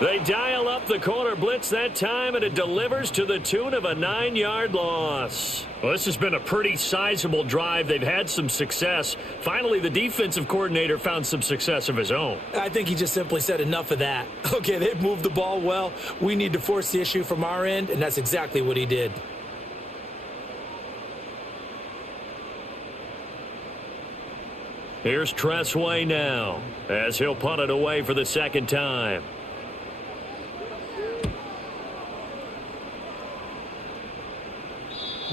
They dial up the corner blitz that time, and it delivers to the tune of a 9-yard loss. Well, this has been a pretty sizable drive. They've had some success. Finally, the defensive coordinator found some success of his own. I think he just simply said enough of that. Okay, they've moved the ball well. We need to force the issue from our end, and that's exactly what he did. Here's Tressway now as he'll punt it away for the 2nd time.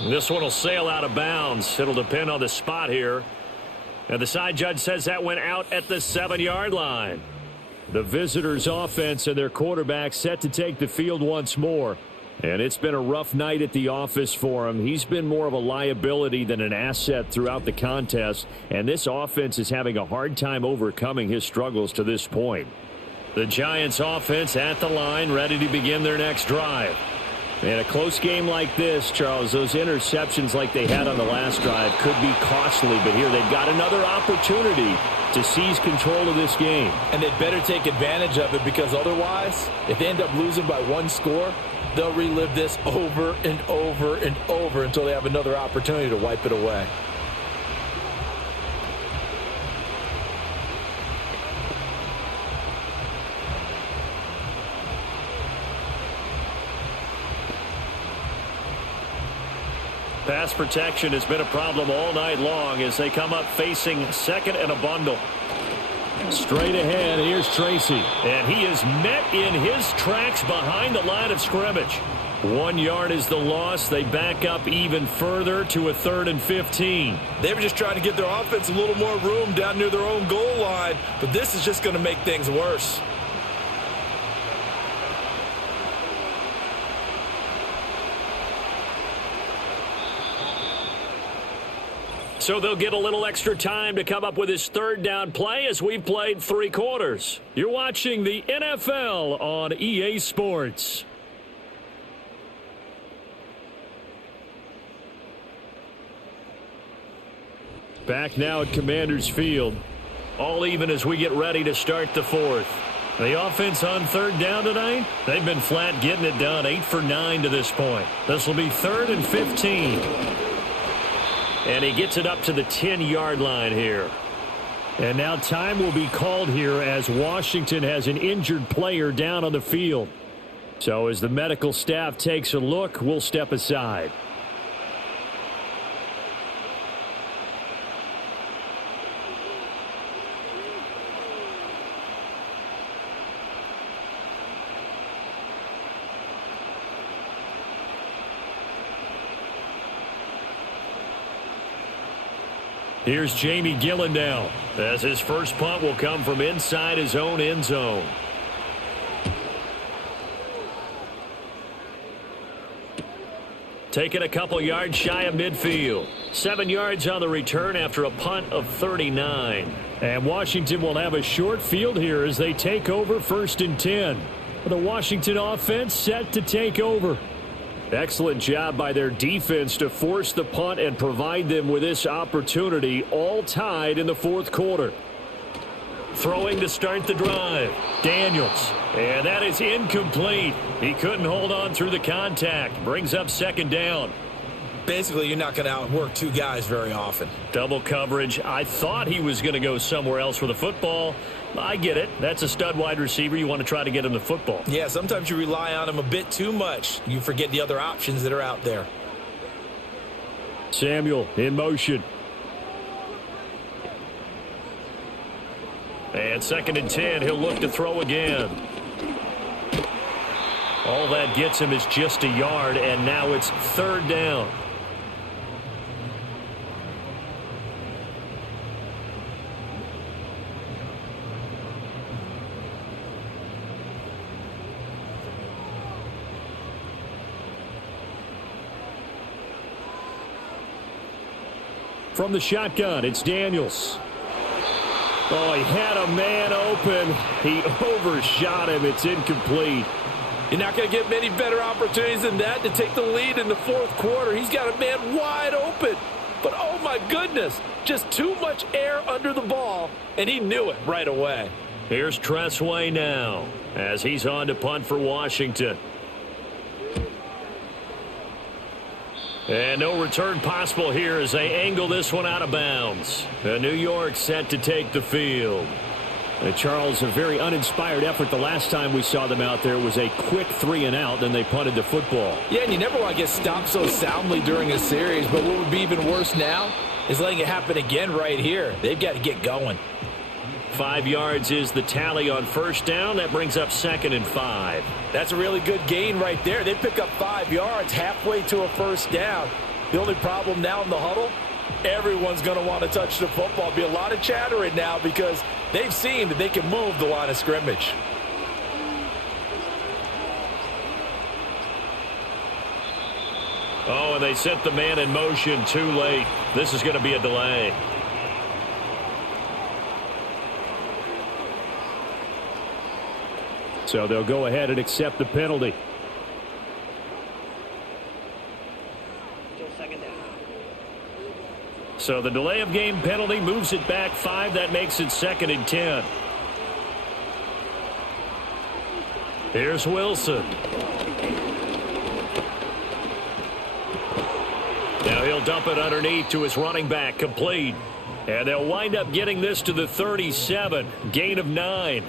This one will sail out of bounds. It'll depend on the spot here. And the side judge says that went out at the 7-yard line. The visitors' offense and their quarterback set to take the field once more. And it's been a rough night at the office for him. He's been more of a liability than an asset throughout the contest. And this offense is having a hard time overcoming his struggles to this point. The Giants' offense at the line, ready to begin their next drive. In a close game like this, Charles, those interceptions like they had on the last drive could be costly, but here they've got another opportunity to seize control of this game. And they'd better take advantage of it, because otherwise, if they end up losing by 1 score, they'll relive this over and over and over until they have another opportunity to wipe it away. Pass protection has been a problem all night long as they come up facing second and a bundle. Straight ahead, here's Tracy. And he is met in his tracks behind the line of scrimmage. 1 yard is the loss. They back up even further to a 3rd and 15. They were just trying to give their offense a little more room down near their own goal line, but this is just going to make things worse. So they'll get a little extra time to come up with his 3rd down play as we've played 3 quarters. You're watching the NFL on EA Sports. Back now at Commanders Field. All even as we get ready to start the 4th. The offense on 3rd down tonight, they've been flat getting it done. 8 for 9 to this point. This will be 3rd and 15. And he gets it up to the 10-yard line here. And now time will be called here as Washington has an injured player down on the field. So as the medical staff takes a look, we'll step aside. Here's Jamie Gillen now, as his first punt will come from inside his own end zone. Taking a couple yards shy of midfield. 7 yards on the return after a punt of 39. And Washington will have a short field here as they take over 1st and 10. The Washington offense set to take over. Excellent job by their defense to force the punt and provide them with this opportunity, all tied in the 4th quarter. Throwing to start the drive. Daniels. And that is incomplete. He couldn't hold on through the contact. Brings up 2nd down. Basically, you're not going to outwork 2 guys very often. Double coverage. I thought he was going to go somewhere else with the football. I get it. That's a stud wide receiver. You want to try to get him the football. Yeah, sometimes you rely on him a bit too much. You forget the other options that are out there. Samuel in motion. And 2nd and 10. He'll look to throw again. All that gets him is just a yard, and now it's 3rd down. From the shotgun, it's Daniels. Oh, he had a man open. He overshot him. It's incomplete. You're not going to get many better opportunities than that to take the lead in the 4th quarter. He's got a man wide open. But, oh, my goodness, just too much air under the ball, and he knew it right away. Here's Tressway now as he's on to punt for Washington. And no return possible here as they angle this one out of bounds. New York set to take the field. Charles, a very uninspired effort the last time we saw them out there. Was a quick 3 and out, then they punted the football. Yeah, and you never want to get stopped so soundly during a series, but what would be even worse now is letting it happen again right here. They've got to get going. 5 yards is the tally on 1st down. That brings up 2nd and 5. That's a really good gain right there. They pick up 5 yards halfway to a 1st down. The only problem now in the huddle, everyone's going to want to touch the football. Be a lot of chattering now because they've seen that they can move the line of scrimmage. Oh, and they set the man in motion too late. This is going to be a delay. So they'll go ahead and accept the penalty. So the delay of game penalty moves it back 5. That makes it 2nd and 10. Here's Wilson. Now he'll dump it underneath to his running back, complete. And they'll wind up getting this to the 37. Gain of 9.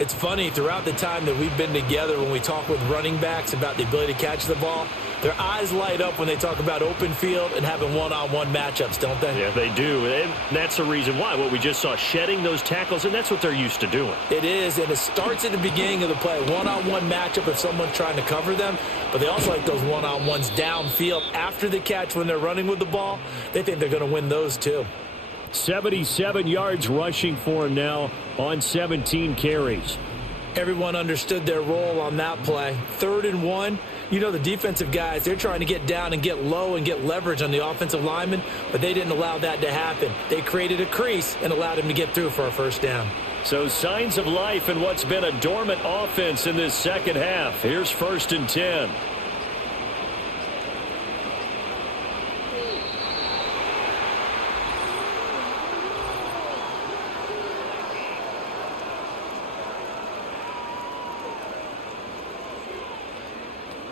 It's funny, throughout the time that we've been together, when we talk with running backs about the ability to catch the ball, their eyes light up when they talk about open field and having one-on-one matchups, don't they? Yeah, they do. And that's the reason why. What we just saw, shedding those tackles, and that's what they're used to doing. It is, and it starts at the beginning of the play. One-on-one matchup if someone's trying to cover them, but they also like those one-on-ones downfield after the catch when they're running with the ball. They think they're going to win those too. 77 yards rushing for him now on 17 carries. Everyone understood their role on that play. 3rd and 1. You know, the defensive guys, they're trying to get down and get low and get leverage on the offensive lineman, but they didn't allow that to happen. They created a crease and allowed him to get through for a first down. So signs of life in what's been a dormant offense in this second half. Here's 1st and 10.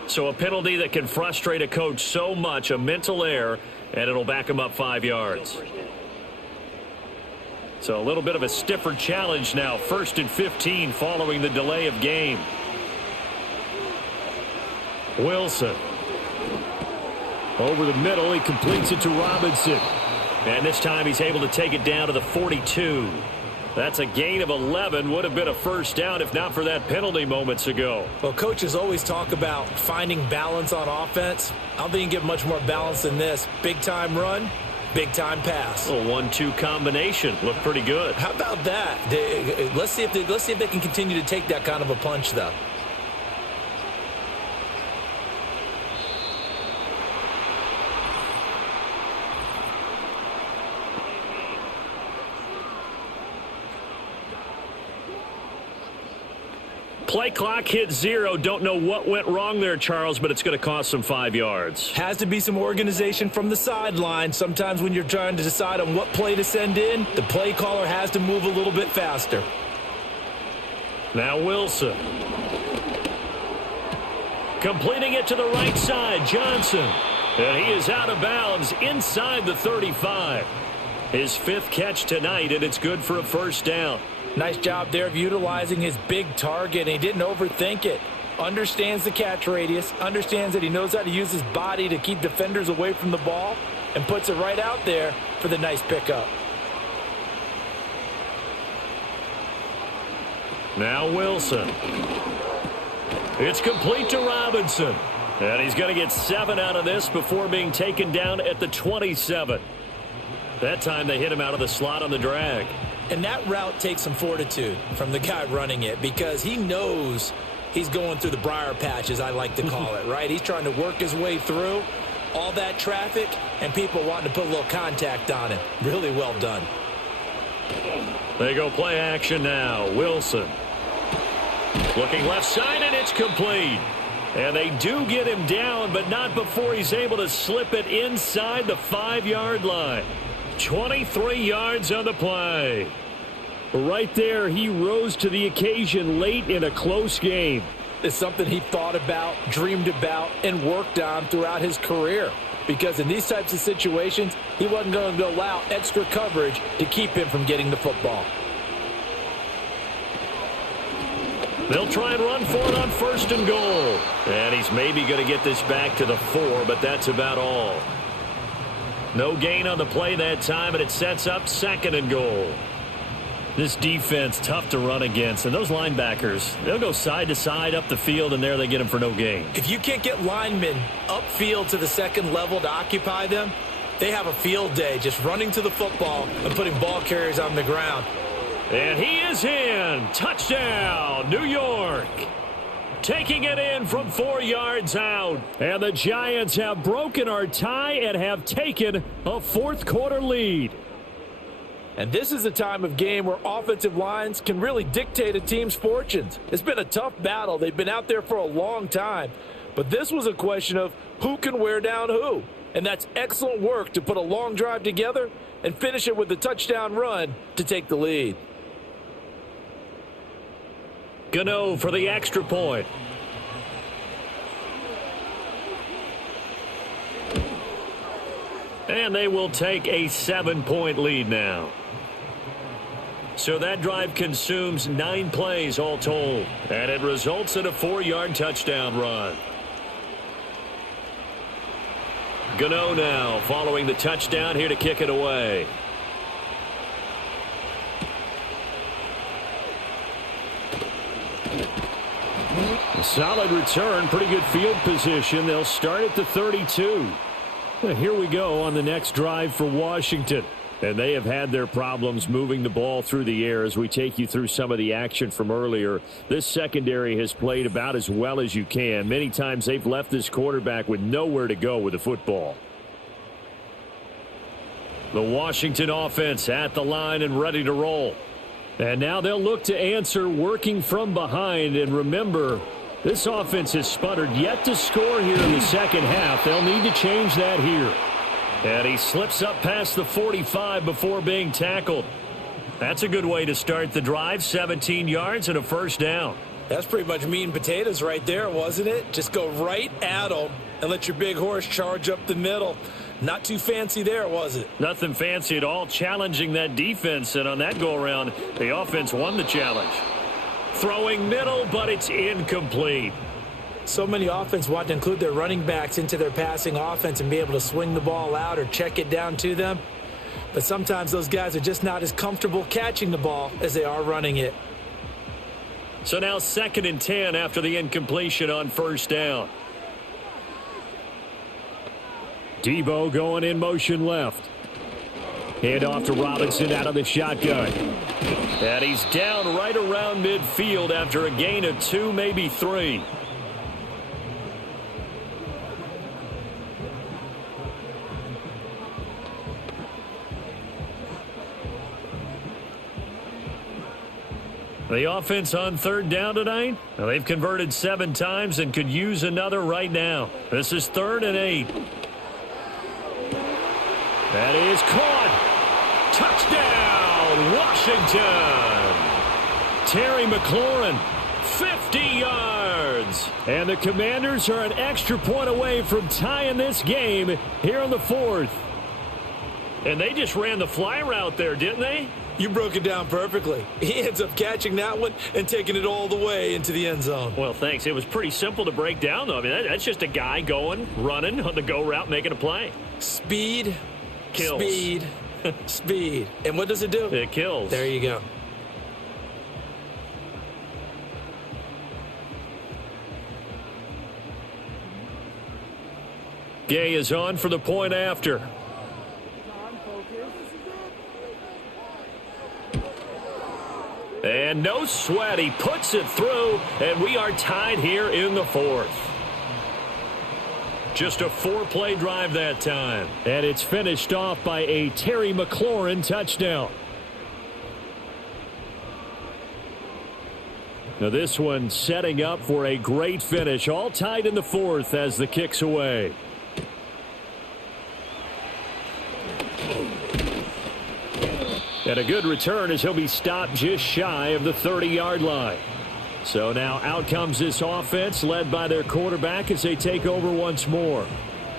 So a penalty that can frustrate a coach so much, a mental error, and it'll back him up 5 yards. So a little bit of a stiffer challenge now. 1st and 15 following the delay of game. Wilson. Over the middle, he completes it to Robinson. And this time he's able to take it down to the 42. That's a gain of 11. Would have been a first down if not for that penalty moments ago. Well, coaches always talk about finding balance on offense. I don't think you can get much more balance than this. Big-time run, big-time pass. A 1-2 combination. Looked pretty good. How about that? Let's see if they can continue to take that kind of a punch, though. Play clock hit 0. Don't know what went wrong there, Charles, but it's going to cost them 5 yards. Has to be some organization from the sideline. Sometimes when you're trying to decide on what play to send in, the play caller has to move a little bit faster. Now Wilson. Completing it to the right side, Johnson. And he is out of bounds inside the 35. His 5th catch tonight, and it's good for a first down. Nice job there of utilizing his big target. He didn't overthink it. Understands the catch radius. Understands that he knows how to use his body to keep defenders away from the ball. And puts it right out there for the nice pickup. Now Wilson. It's complete to Robinson. And he's going to get 7 out of this before being taken down at the 27. That time they hit him out of the slot on the drag. And that route takes some fortitude from the guy running it because he knows he's going through the briar patch, as I like to call it, right? He's trying to work his way through all that traffic and people wanting to put a little contact on him. Really well done. They go play action now. Wilson. Looking left side, and it's complete. And they do get him down, but not before he's able to slip it inside the 5-yard line. 23 yards on the play. Right there, he rose to the occasion late in a close game. It's something he thought about, dreamed about, and worked on throughout his career. Because in these types of situations, he wasn't going to allow extra coverage to keep him from getting the football. They'll try and run for it on 1st and goal. And he's maybe going to get this back to the 4, but that's about all. No gain on the play that time, and it sets up 2nd and goal. This defense, tough to run against. And those linebackers, they'll go side to side up the field, and there they get them for no gain. If you can't get linemen upfield to the 2nd level to occupy them, they have a field day just running to the football and putting ball carriers on the ground. And he is in. Touchdown, New York. Taking it in from 4 yards out. And the Giants have broken our tie and have taken a 4th quarter lead. And this is a time of game where offensive lines can really dictate a team's fortunes. It's been a tough battle. They've been out there for a long time. But this was a question of who can wear down who. And that's excellent work to put a long drive together and finish it with the touchdown run to take the lead. Gano for the extra point. And they will take a 7-point lead now. So that drive consumes 9 plays all told. And it results in a 4-yard touchdown run. Gano now following the touchdown here to kick it away. A solid return, pretty good field position. They'll start at the 32. Here we go on the next drive for Washington. And they have had their problems moving the ball through the air as we take you through some of the action from earlier. This secondary has played about as well as you can. Many times they've left this quarterback with nowhere to go with the football. The Washington offense at the line and ready to roll. And now they'll look to answer working from behind. And remember, this offense has sputtered yet to score here in the second half. They'll need to change that here. And he slips up past the 45 before being tackled. That's a good way to start the drive. 17 yards and a first down. That's pretty much meat and potatoes right there, wasn't it? Just go right at them and let your big horse charge up the middle. Not too fancy there, was it? Nothing fancy at all. Challenging that defense. And on that go-around, the offense won the challenge. Throwing middle, but it's incomplete. So many offense want to include their running backs into their passing offense and be able to swing the ball out or check it down to them. But sometimes those guys are just not as comfortable catching the ball as they are running it. So now 2nd and 10 after the incompletion on first down. Debo going in motion left. Hand off to Robinson out of the shotgun. And he's down right around midfield after a gain of 2, maybe 3. The offense on 3rd down tonight. Well, they've converted 7 times and could use another right now. This is 3rd and 8. That is caught. Touchdown, Washington. Terry McLaurin, 50 yards. And the Commanders are an extra point away from tying this game here in the 4th. And they just ran the fly route there, didn't they? You broke it down perfectly. He ends up catching that one and taking it all the way into the end zone. Well, thanks. It was pretty simple to break down, though. I mean, that's just a guy going, running on the go route, making a play. Speed, kills. Speed, speed. And what does it do? It kills. There you go. Gay is on for the point after. And no sweat. He puts it through, and we are tied here in the 4th. Just a 4-play drive that time. And it's finished off by a Terry McLaurin touchdown. Now this one setting up for a great finish. All tied in the 4th as the kick's away. And a good return as he'll be stopped just shy of the 30-yard line. So now out comes this offense led by their quarterback as they take over once more.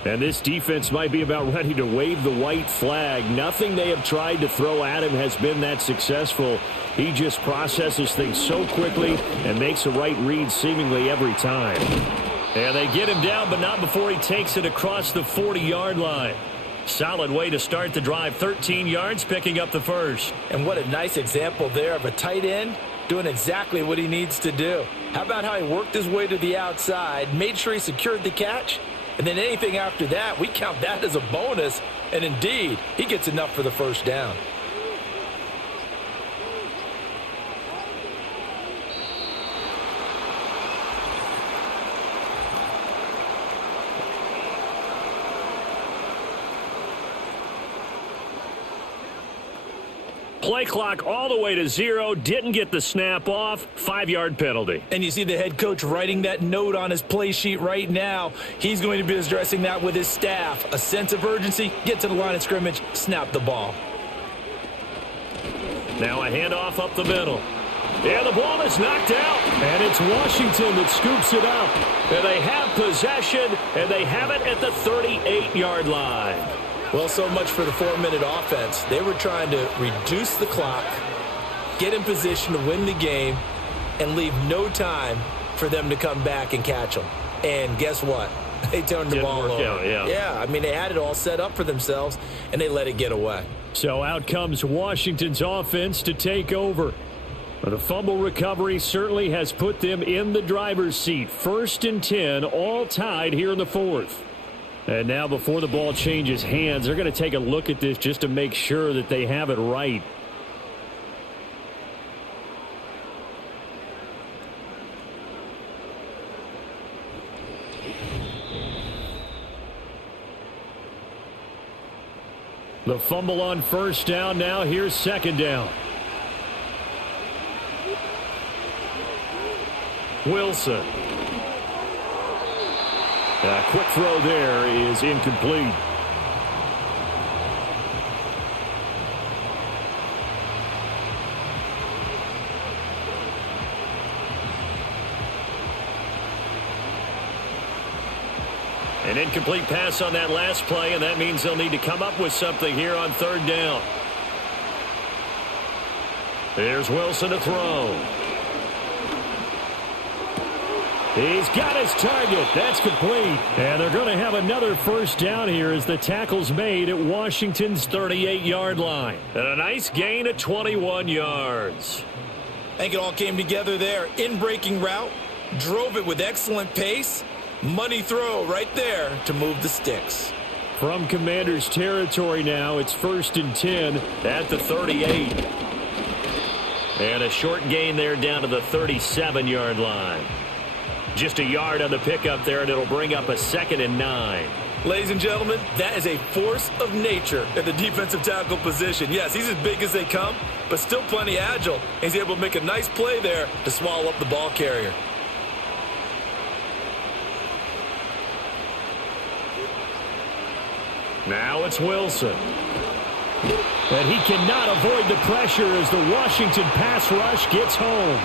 And this defense might be about ready to wave the white flag. Nothing they have tried to throw at him has been that successful. He just processes things so quickly and makes the right read seemingly every time. And they get him down, but not before he takes it across the 40-yard line. Solid way to start the drive. 13 yards, picking up the first. And what a nice example there of a tight end doing exactly what he needs to do. How about how he worked his way to the outside, made sure he secured the catch, and then anything after that, we count that as a bonus. And indeed, he gets enough for the first down. Play clock all the way to 0. Didn't get the snap off. 5-yard penalty. And you see the head coach writing that note on his play sheet right now. He's going to be addressing that with his staff. A sense of urgency. Get to the line of scrimmage. Snap the ball. Now a handoff up the middle. And the ball is knocked out. And it's Washington that scoops it up. And they have possession. And they have it at the 38-yard line. Well, so much for the 4-minute offense. They were trying to reduce the clock, get in position to win the game and leave no time for them to come back and catch them. And guess what? They turned the ball over. Yeah, I mean, they had it all set up for themselves, and they let it get away. So out comes Washington's offense to take over. The fumble recovery certainly has put them in the driver's seat. 1st and 10, all tied here in the 4th. And now before the ball changes hands, they're going to take a look at this just to make sure that they have it right. The fumble on 1st down. Now here's 2nd down. Wilson. A quick throw there is incomplete. An incomplete pass on that last play, and that means they'll need to come up with something here on 3rd down. There's Wilson to throw. He's got his target. That's complete. And they're going to have another 1st down here as the tackle's made at Washington's 38-yard line. And a nice gain of 21 yards. I think it all came together there. In-breaking route, drove it with excellent pace. Money throw right there to move the sticks. From Commanders territory now, it's 1st and 10 at the 38. And a short gain there down to the 37-yard line. Just a yard on the pickup there, and it'll bring up a 2nd and 9. Ladies and gentlemen, that is a force of nature at the defensive tackle position. Yes, he's as big as they come, but still plenty agile. He's able to make a nice play there to swallow up the ball carrier. Now it's Wilson. And he cannot avoid the pressure as the Washington pass rush gets home.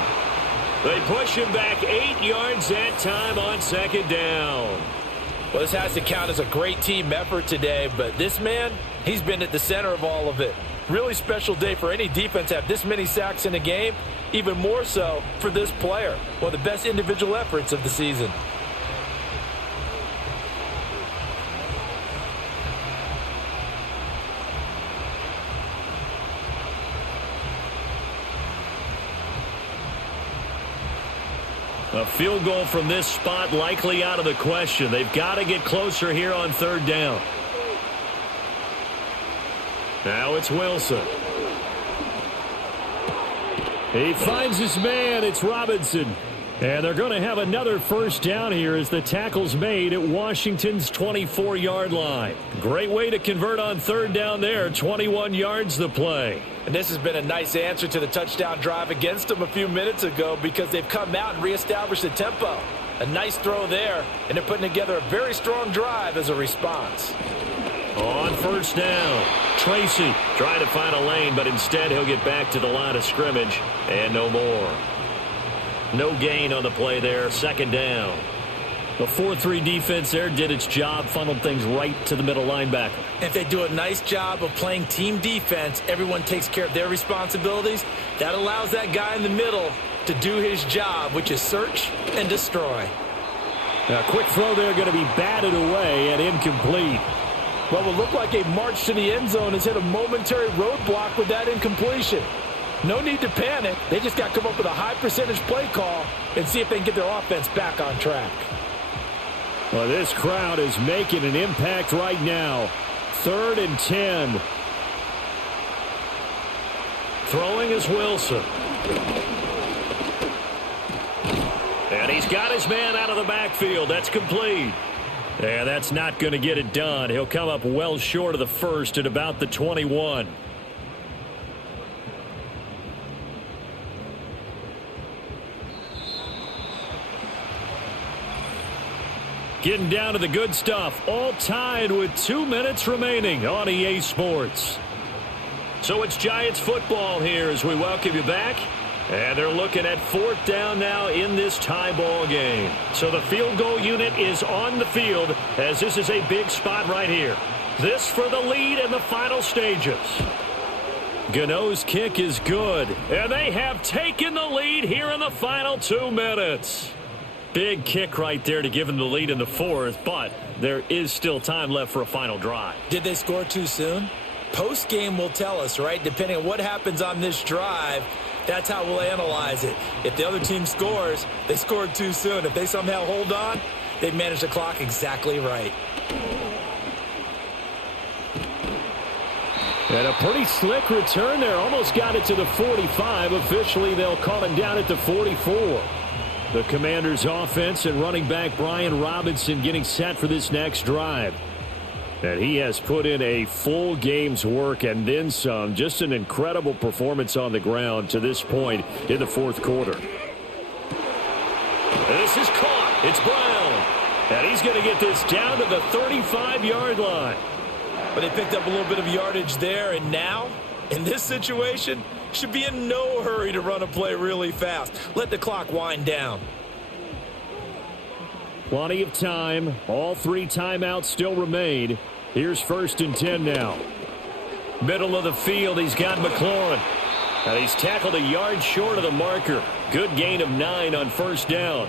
They push him back 8 yards that time on 2nd down. Well, this has to count as a great team effort today, but this man, he's been at the center of all of it. Really special day for any defense to have this many sacks in a game, even more so for this player. One of the best individual efforts of the season. A field goal from this spot likely out of the question. They've got to get closer here on 3rd down. Now it's Wilson. He finds his man. It's Robinson. And they're going to have another 1st down here as the tackle's made at Washington's 24-yard line. Great way to convert on 3rd down there. 21 yards the play. And this has been a nice answer to the touchdown drive against them a few minutes ago because they've come out and reestablished the tempo. A nice throw there, and they're putting together a very strong drive as a response. On 1st down, Tracy trying to find a lane, but instead he'll get back to the line of scrimmage and no more. No gain on the play there. 2nd down. The 4-3 defense there did its job, funneled things right to the middle linebacker. If they do a nice job of playing team defense, everyone takes care of their responsibilities. That allows that guy in the middle to do his job, which is search and destroy. A quick throw there going to be batted away and incomplete. What will look like a march to the end zone has hit a momentary roadblock with that incompletion. No need to panic. They just got to come up with a high percentage play call and see if they can get their offense back on track. Well, this crowd is making an impact right now. 3rd and 10. Throwing is Wilson. And he's got his man out of the backfield. That's complete. And that's not going to get it done. He'll come up well short of the 1st at about the 21. Getting down to the good stuff. All tied with 2 minutes remaining on EA Sports. So it's Giants football here as we welcome you back. And they're looking at 4th down now in this tie ball game. So the field goal unit is on the field as this is a big spot right here. This for the lead in the final stages. Gano's kick is good, and they have taken the lead here in the final 2 minutes. Big kick right there to give them the lead in the fourth, but there is still time left for a final drive. Did they score too soon? Post-game will tell us, right? Depending on what happens on this drive, that's how we'll analyze it. If the other team scores, they scored too soon. If they somehow hold on, they managed the clock exactly right. And a pretty slick return there. Almost got it to the 45. Officially, they'll call it down at the 44. The Commanders' offense and running back Brian Robinson getting set for this next drive. And he has put in a full game's work and then some. Just an incredible performance on the ground to this point in the fourth quarter. This is caught. It's Brown. And he's going to get this down to the 35-yard line. But they picked up a little bit of yardage there, and now, in this situation, should be in no hurry to run a play really fast. Let the clock wind down. Plenty of time. All 3 timeouts still remain. Here's 1st and 10 now. Middle of the field, he's got McLaurin. And he's tackled a yard short of the marker. Good gain of 9 on 1st down.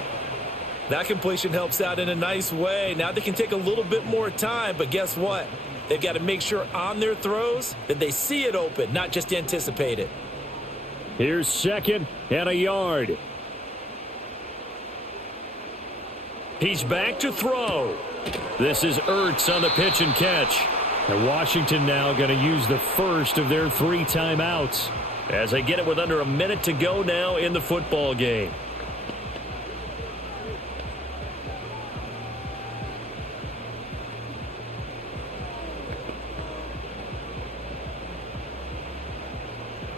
That completion helps out in a nice way. Now they can take a little bit more time, but guess what? They've got to make sure on their throws that they see it open, not just anticipate it. Here's 2nd and a yard. He's back to throw. This is Ertz on the pitch and catch. And Washington now going to use the first of their 3 timeouts as they get it with under a minute to go now in the football game.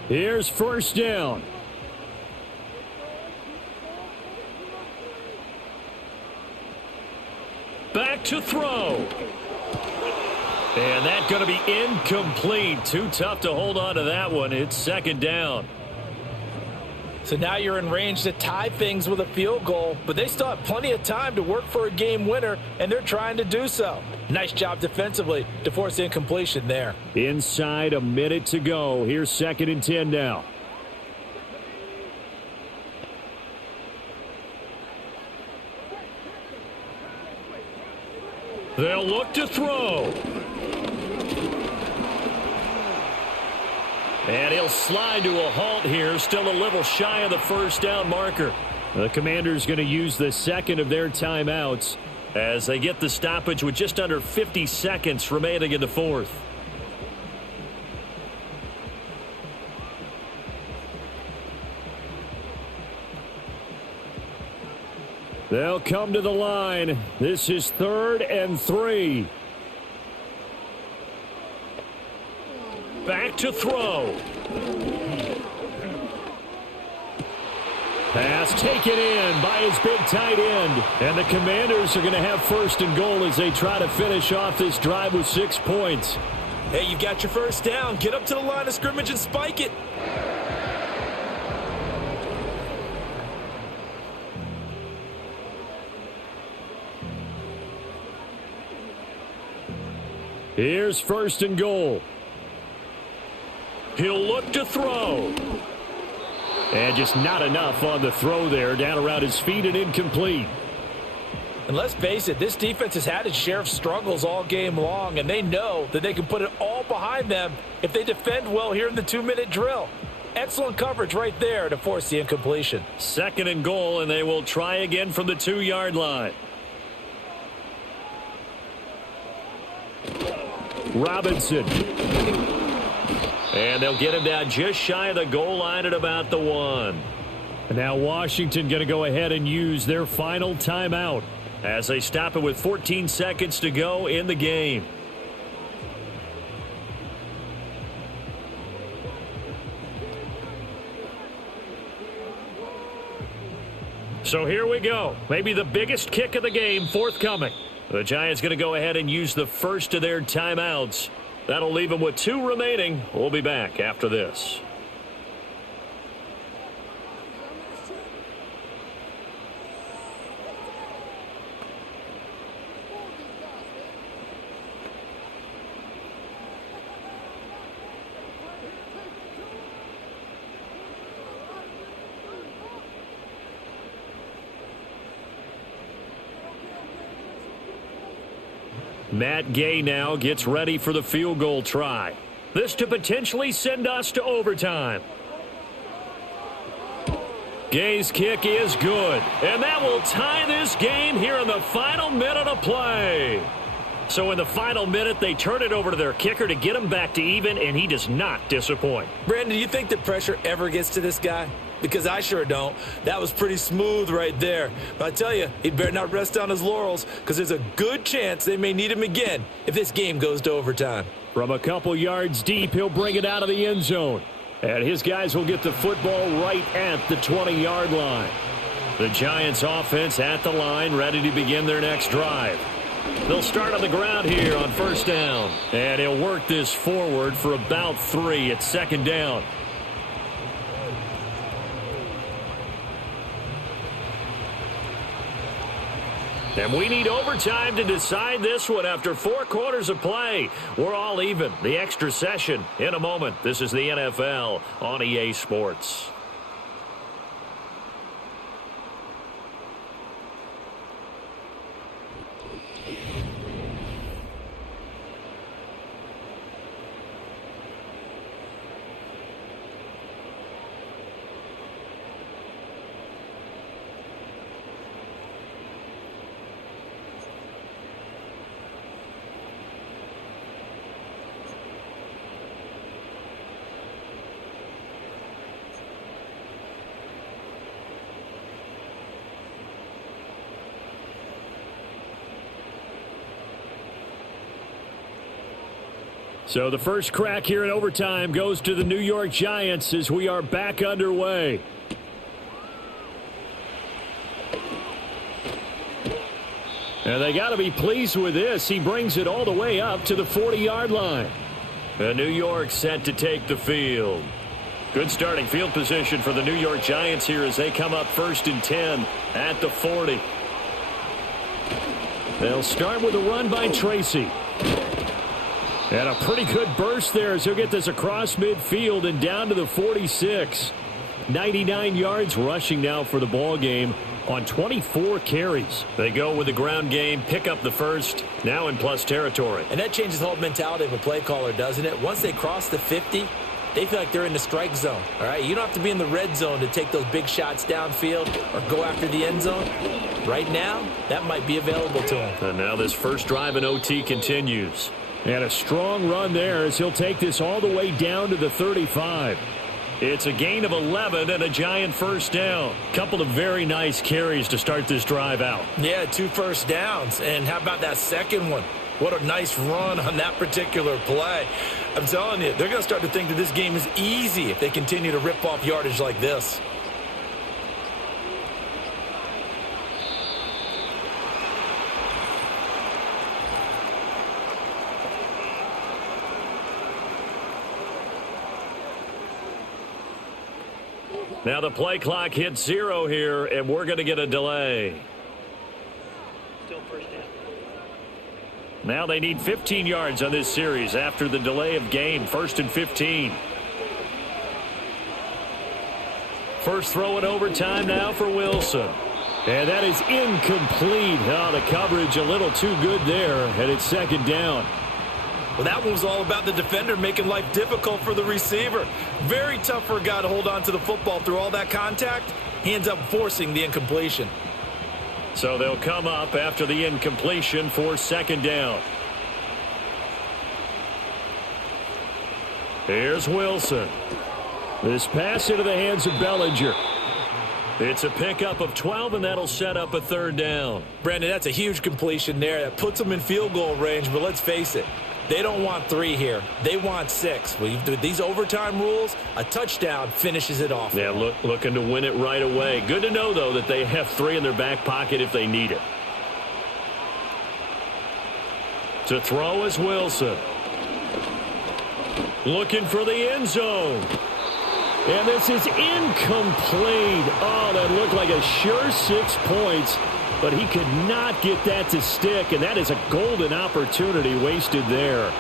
Here's 1st down. Back to throw. And that's going to be incomplete. Too tough to hold on to that one. It's 2nd down. So now you're in range to tie things with a field goal, but they still have plenty of time to work for a game winner, and they're trying to do so. Nice job defensively to force incompletion there. Inside a minute to go. Here's 2nd and 10 now. They'll look to throw. And he'll slide to a halt here. Still a little shy of the 1st down marker. The Commanders going to use the 2nd of their timeouts as they get the stoppage with just under 50 seconds remaining in the 4th. They'll come to the line. This is 3rd and 3. Back to throw. Pass taken in by his big tight end. And the Commanders are going to have 1st and goal as they try to finish off this drive with 6 points. Hey, you've got your 1st down. Get up to the line of scrimmage and spike it. Here's 1st and goal. He'll look to throw. And just not enough on the throw there. Down around his feet and incomplete. And let's face it, this defense has had its share of struggles all game long, and they know that they can put it all behind them if they defend well here in the 2-minute drill. Excellent coverage right there to force the incompletion. 2nd and goal, and they will try again from the 2-yard line. Robinson. And they'll get him down just shy of the goal line at about the 1. And now Washington going to go ahead and use their final timeout as they stop it with 14 seconds to go in the game. So here we go. Maybe the biggest kick of the game forthcoming. The Giants going to go ahead and use the first of their timeouts. That'll leave them with 2 remaining. We'll be back after this. Matt Gay now gets ready for the field goal try. This to potentially send us to overtime. Gay's kick is good, and that will tie this game here in the final minute of play. So in the final minute, they turn it over to their kicker to get him back to even, and he does not disappoint. Brandon, do you think the pressure ever gets to this guy? Because I sure don't. That was pretty smooth right there. But I tell you, he better not rest on his laurels because there's a good chance they may need him again if this game goes to overtime. From a couple yards deep, he'll bring it out of the end zone. And his guys will get the football right at the 20-yard line. The Giants offense at the line, ready to begin their next drive. They'll start on the ground here on first down. And he'll work this forward for about 3 at second down. And we need overtime to decide this one after 4 quarters of play. We're all even. The extra session in a moment. This is the NFL on EA Sports. So the first crack here in overtime goes to the New York Giants as we are back underway. And they got to be pleased with this. He brings it all the way up to the 40-yard line. And New York set to take the field. Good starting field position for the New York Giants here as they come up 1st and 10 at the 40. They'll start with a run by Tracy. And a pretty good burst there as he'll get this across midfield and down to the 46. 99 yards rushing now for the ball game on 24 carries. They go with the ground game, pick up the first, now in plus territory. And that changes the whole mentality of a play caller, doesn't it? Once they cross the 50, they feel like they're in the strike zone. All right, you don't have to be in the red zone to take those big shots downfield or go after the end zone. Right now, that might be available to him. And now this first drive in OT continues. And a strong run there as he'll take this all the way down to the 35. It's a gain of 11 and a Giant first down. Couple of very nice carries to start this drive out. Yeah, 2 first downs. And how about that second one? What a nice run on that particular play. I'm telling you, they're going to start to think that this game is easy if they continue to rip off yardage like this. Now the play clock hits 0 here, and we're going to get a delay. Still first down. Now they need 15 yards on this series after the delay of game. 1st and 15. First throw in overtime now for Wilson. And that is incomplete. Oh, the coverage a little too good there, and it's second down. Well, that one was all about the defender making life difficult for the receiver. Very tough for a guy to hold on to the football through all that contact. He ends up forcing the incompletion. So they'll come up after the incompletion for second down. Here's Wilson. This pass into the hands of Bellinger. It's a pickup of 12, and that'll set up a 3rd down. Brandon, that's a huge completion there. That puts them in field goal range, but let's face it. They don't want 3 here. They want 6. With these overtime rules, a touchdown finishes it off. Yeah, looking to win it right away. Good to know, though, that they have 3 in their back pocket if they need it. To throw is Wilson. Looking for the end zone. And this is incomplete. Oh, that looked like a sure 6 points. But he could not get that to stick, and that is a golden opportunity wasted there.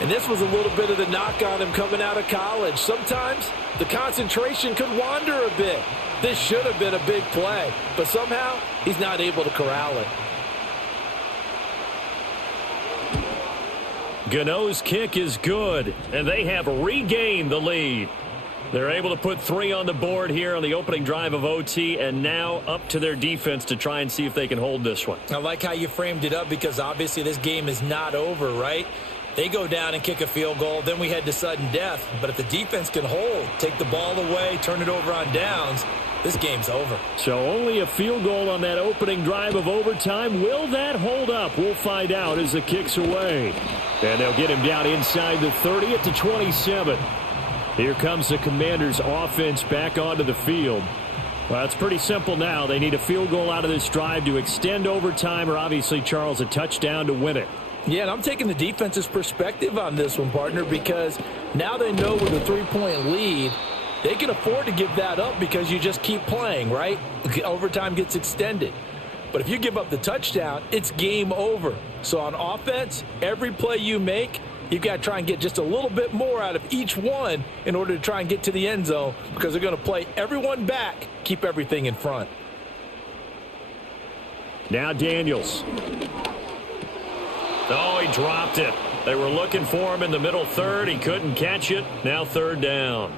And this was a little bit of the knock on him coming out of college. Sometimes the concentration could wander a bit. This should have been a big play, but somehow he's not able to corral it. Gano's kick is good, and they have regained the lead. They're able to put 3 on the board here on the opening drive of OT, and now up to their defense to try and see if they can hold this one. I like how you framed it up because obviously this game is not over, right? They go down and kick a field goal, then we head to sudden death. But if the defense can hold, take the ball away, turn it over on downs, this game's over. So only a field goal on that opening drive of overtime. Will that hold up? We'll find out as the kick's away. And they'll get him down inside the 30 at the 27. Here comes the Commanders' offense back onto the field. Well, it's pretty simple now. They need a field goal out of this drive to extend overtime, or obviously, Charles, a touchdown to win it. Yeah, and I'm taking the defense's perspective on this one, partner, because now they know with a 3-point lead, they can afford to give that up because you just keep playing, right? Overtime gets extended. But if you give up the touchdown, it's game over. So on offense, every play you make, you've got to try and get just a little bit more out of each one in order to try and get to the end zone because they're going to play everyone back, keep everything in front. Now Daniels. Oh, he dropped it. They were looking for him in the middle third. He couldn't catch it. Now 3rd down.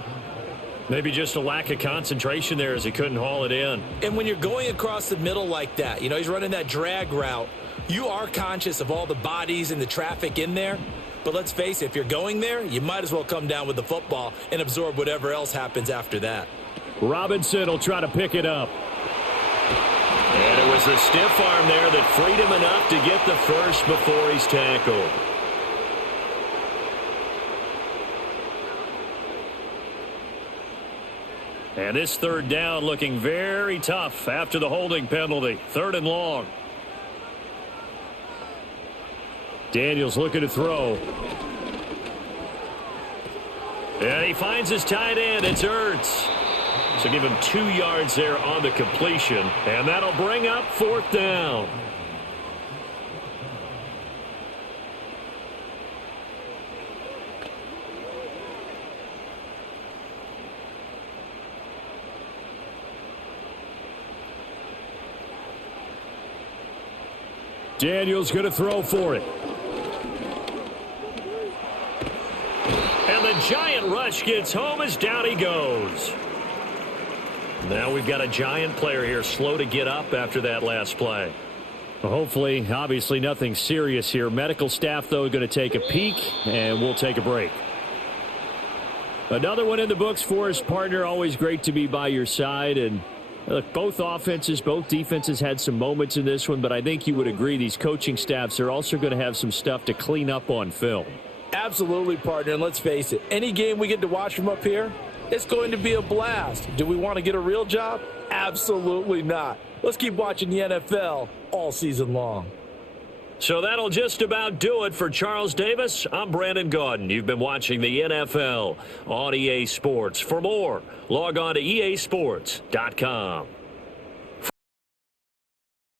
Maybe just a lack of concentration there as he couldn't haul it in. And when you're going across the middle like that, he's running that drag route, you are conscious of all the bodies and the traffic in there. But let's face it, if you're going there, you might as well come down with the football and absorb whatever else happens after that. Robinson will try to pick it up. And it was a stiff arm there that freed him enough to get the first before he's tackled. And this 3rd down looking very tough after the holding penalty. 3rd and long. Daniels looking to throw. And he finds his tight end. It's Ertz. So give him 2 yards there on the completion. And that'll bring up 4th down. Daniels going to throw for it. And the giant rush gets home as down he goes. Now we've got a giant player here slow to get up after that last play. Well, hopefully, obviously nothing serious here. Medical staff, though, going to take a peek, and we'll take a break. Another one in the books for us, partner. Always great to be by your side. And look, both offenses, both defenses had some moments in this one, but I think you would agree these coaching staffs are also going to have some stuff to clean up on film. Absolutely, partner. And let's face it, any game we get to watch from up here, it's going to be a blast. Do we want to get a real job? Absolutely not. Let's keep watching the NFL all season long. So that'll just about do it for Charles Davis. I'm Brandon Gaudin. You've been watching the NFL on EA Sports. For more, log on to easports.com.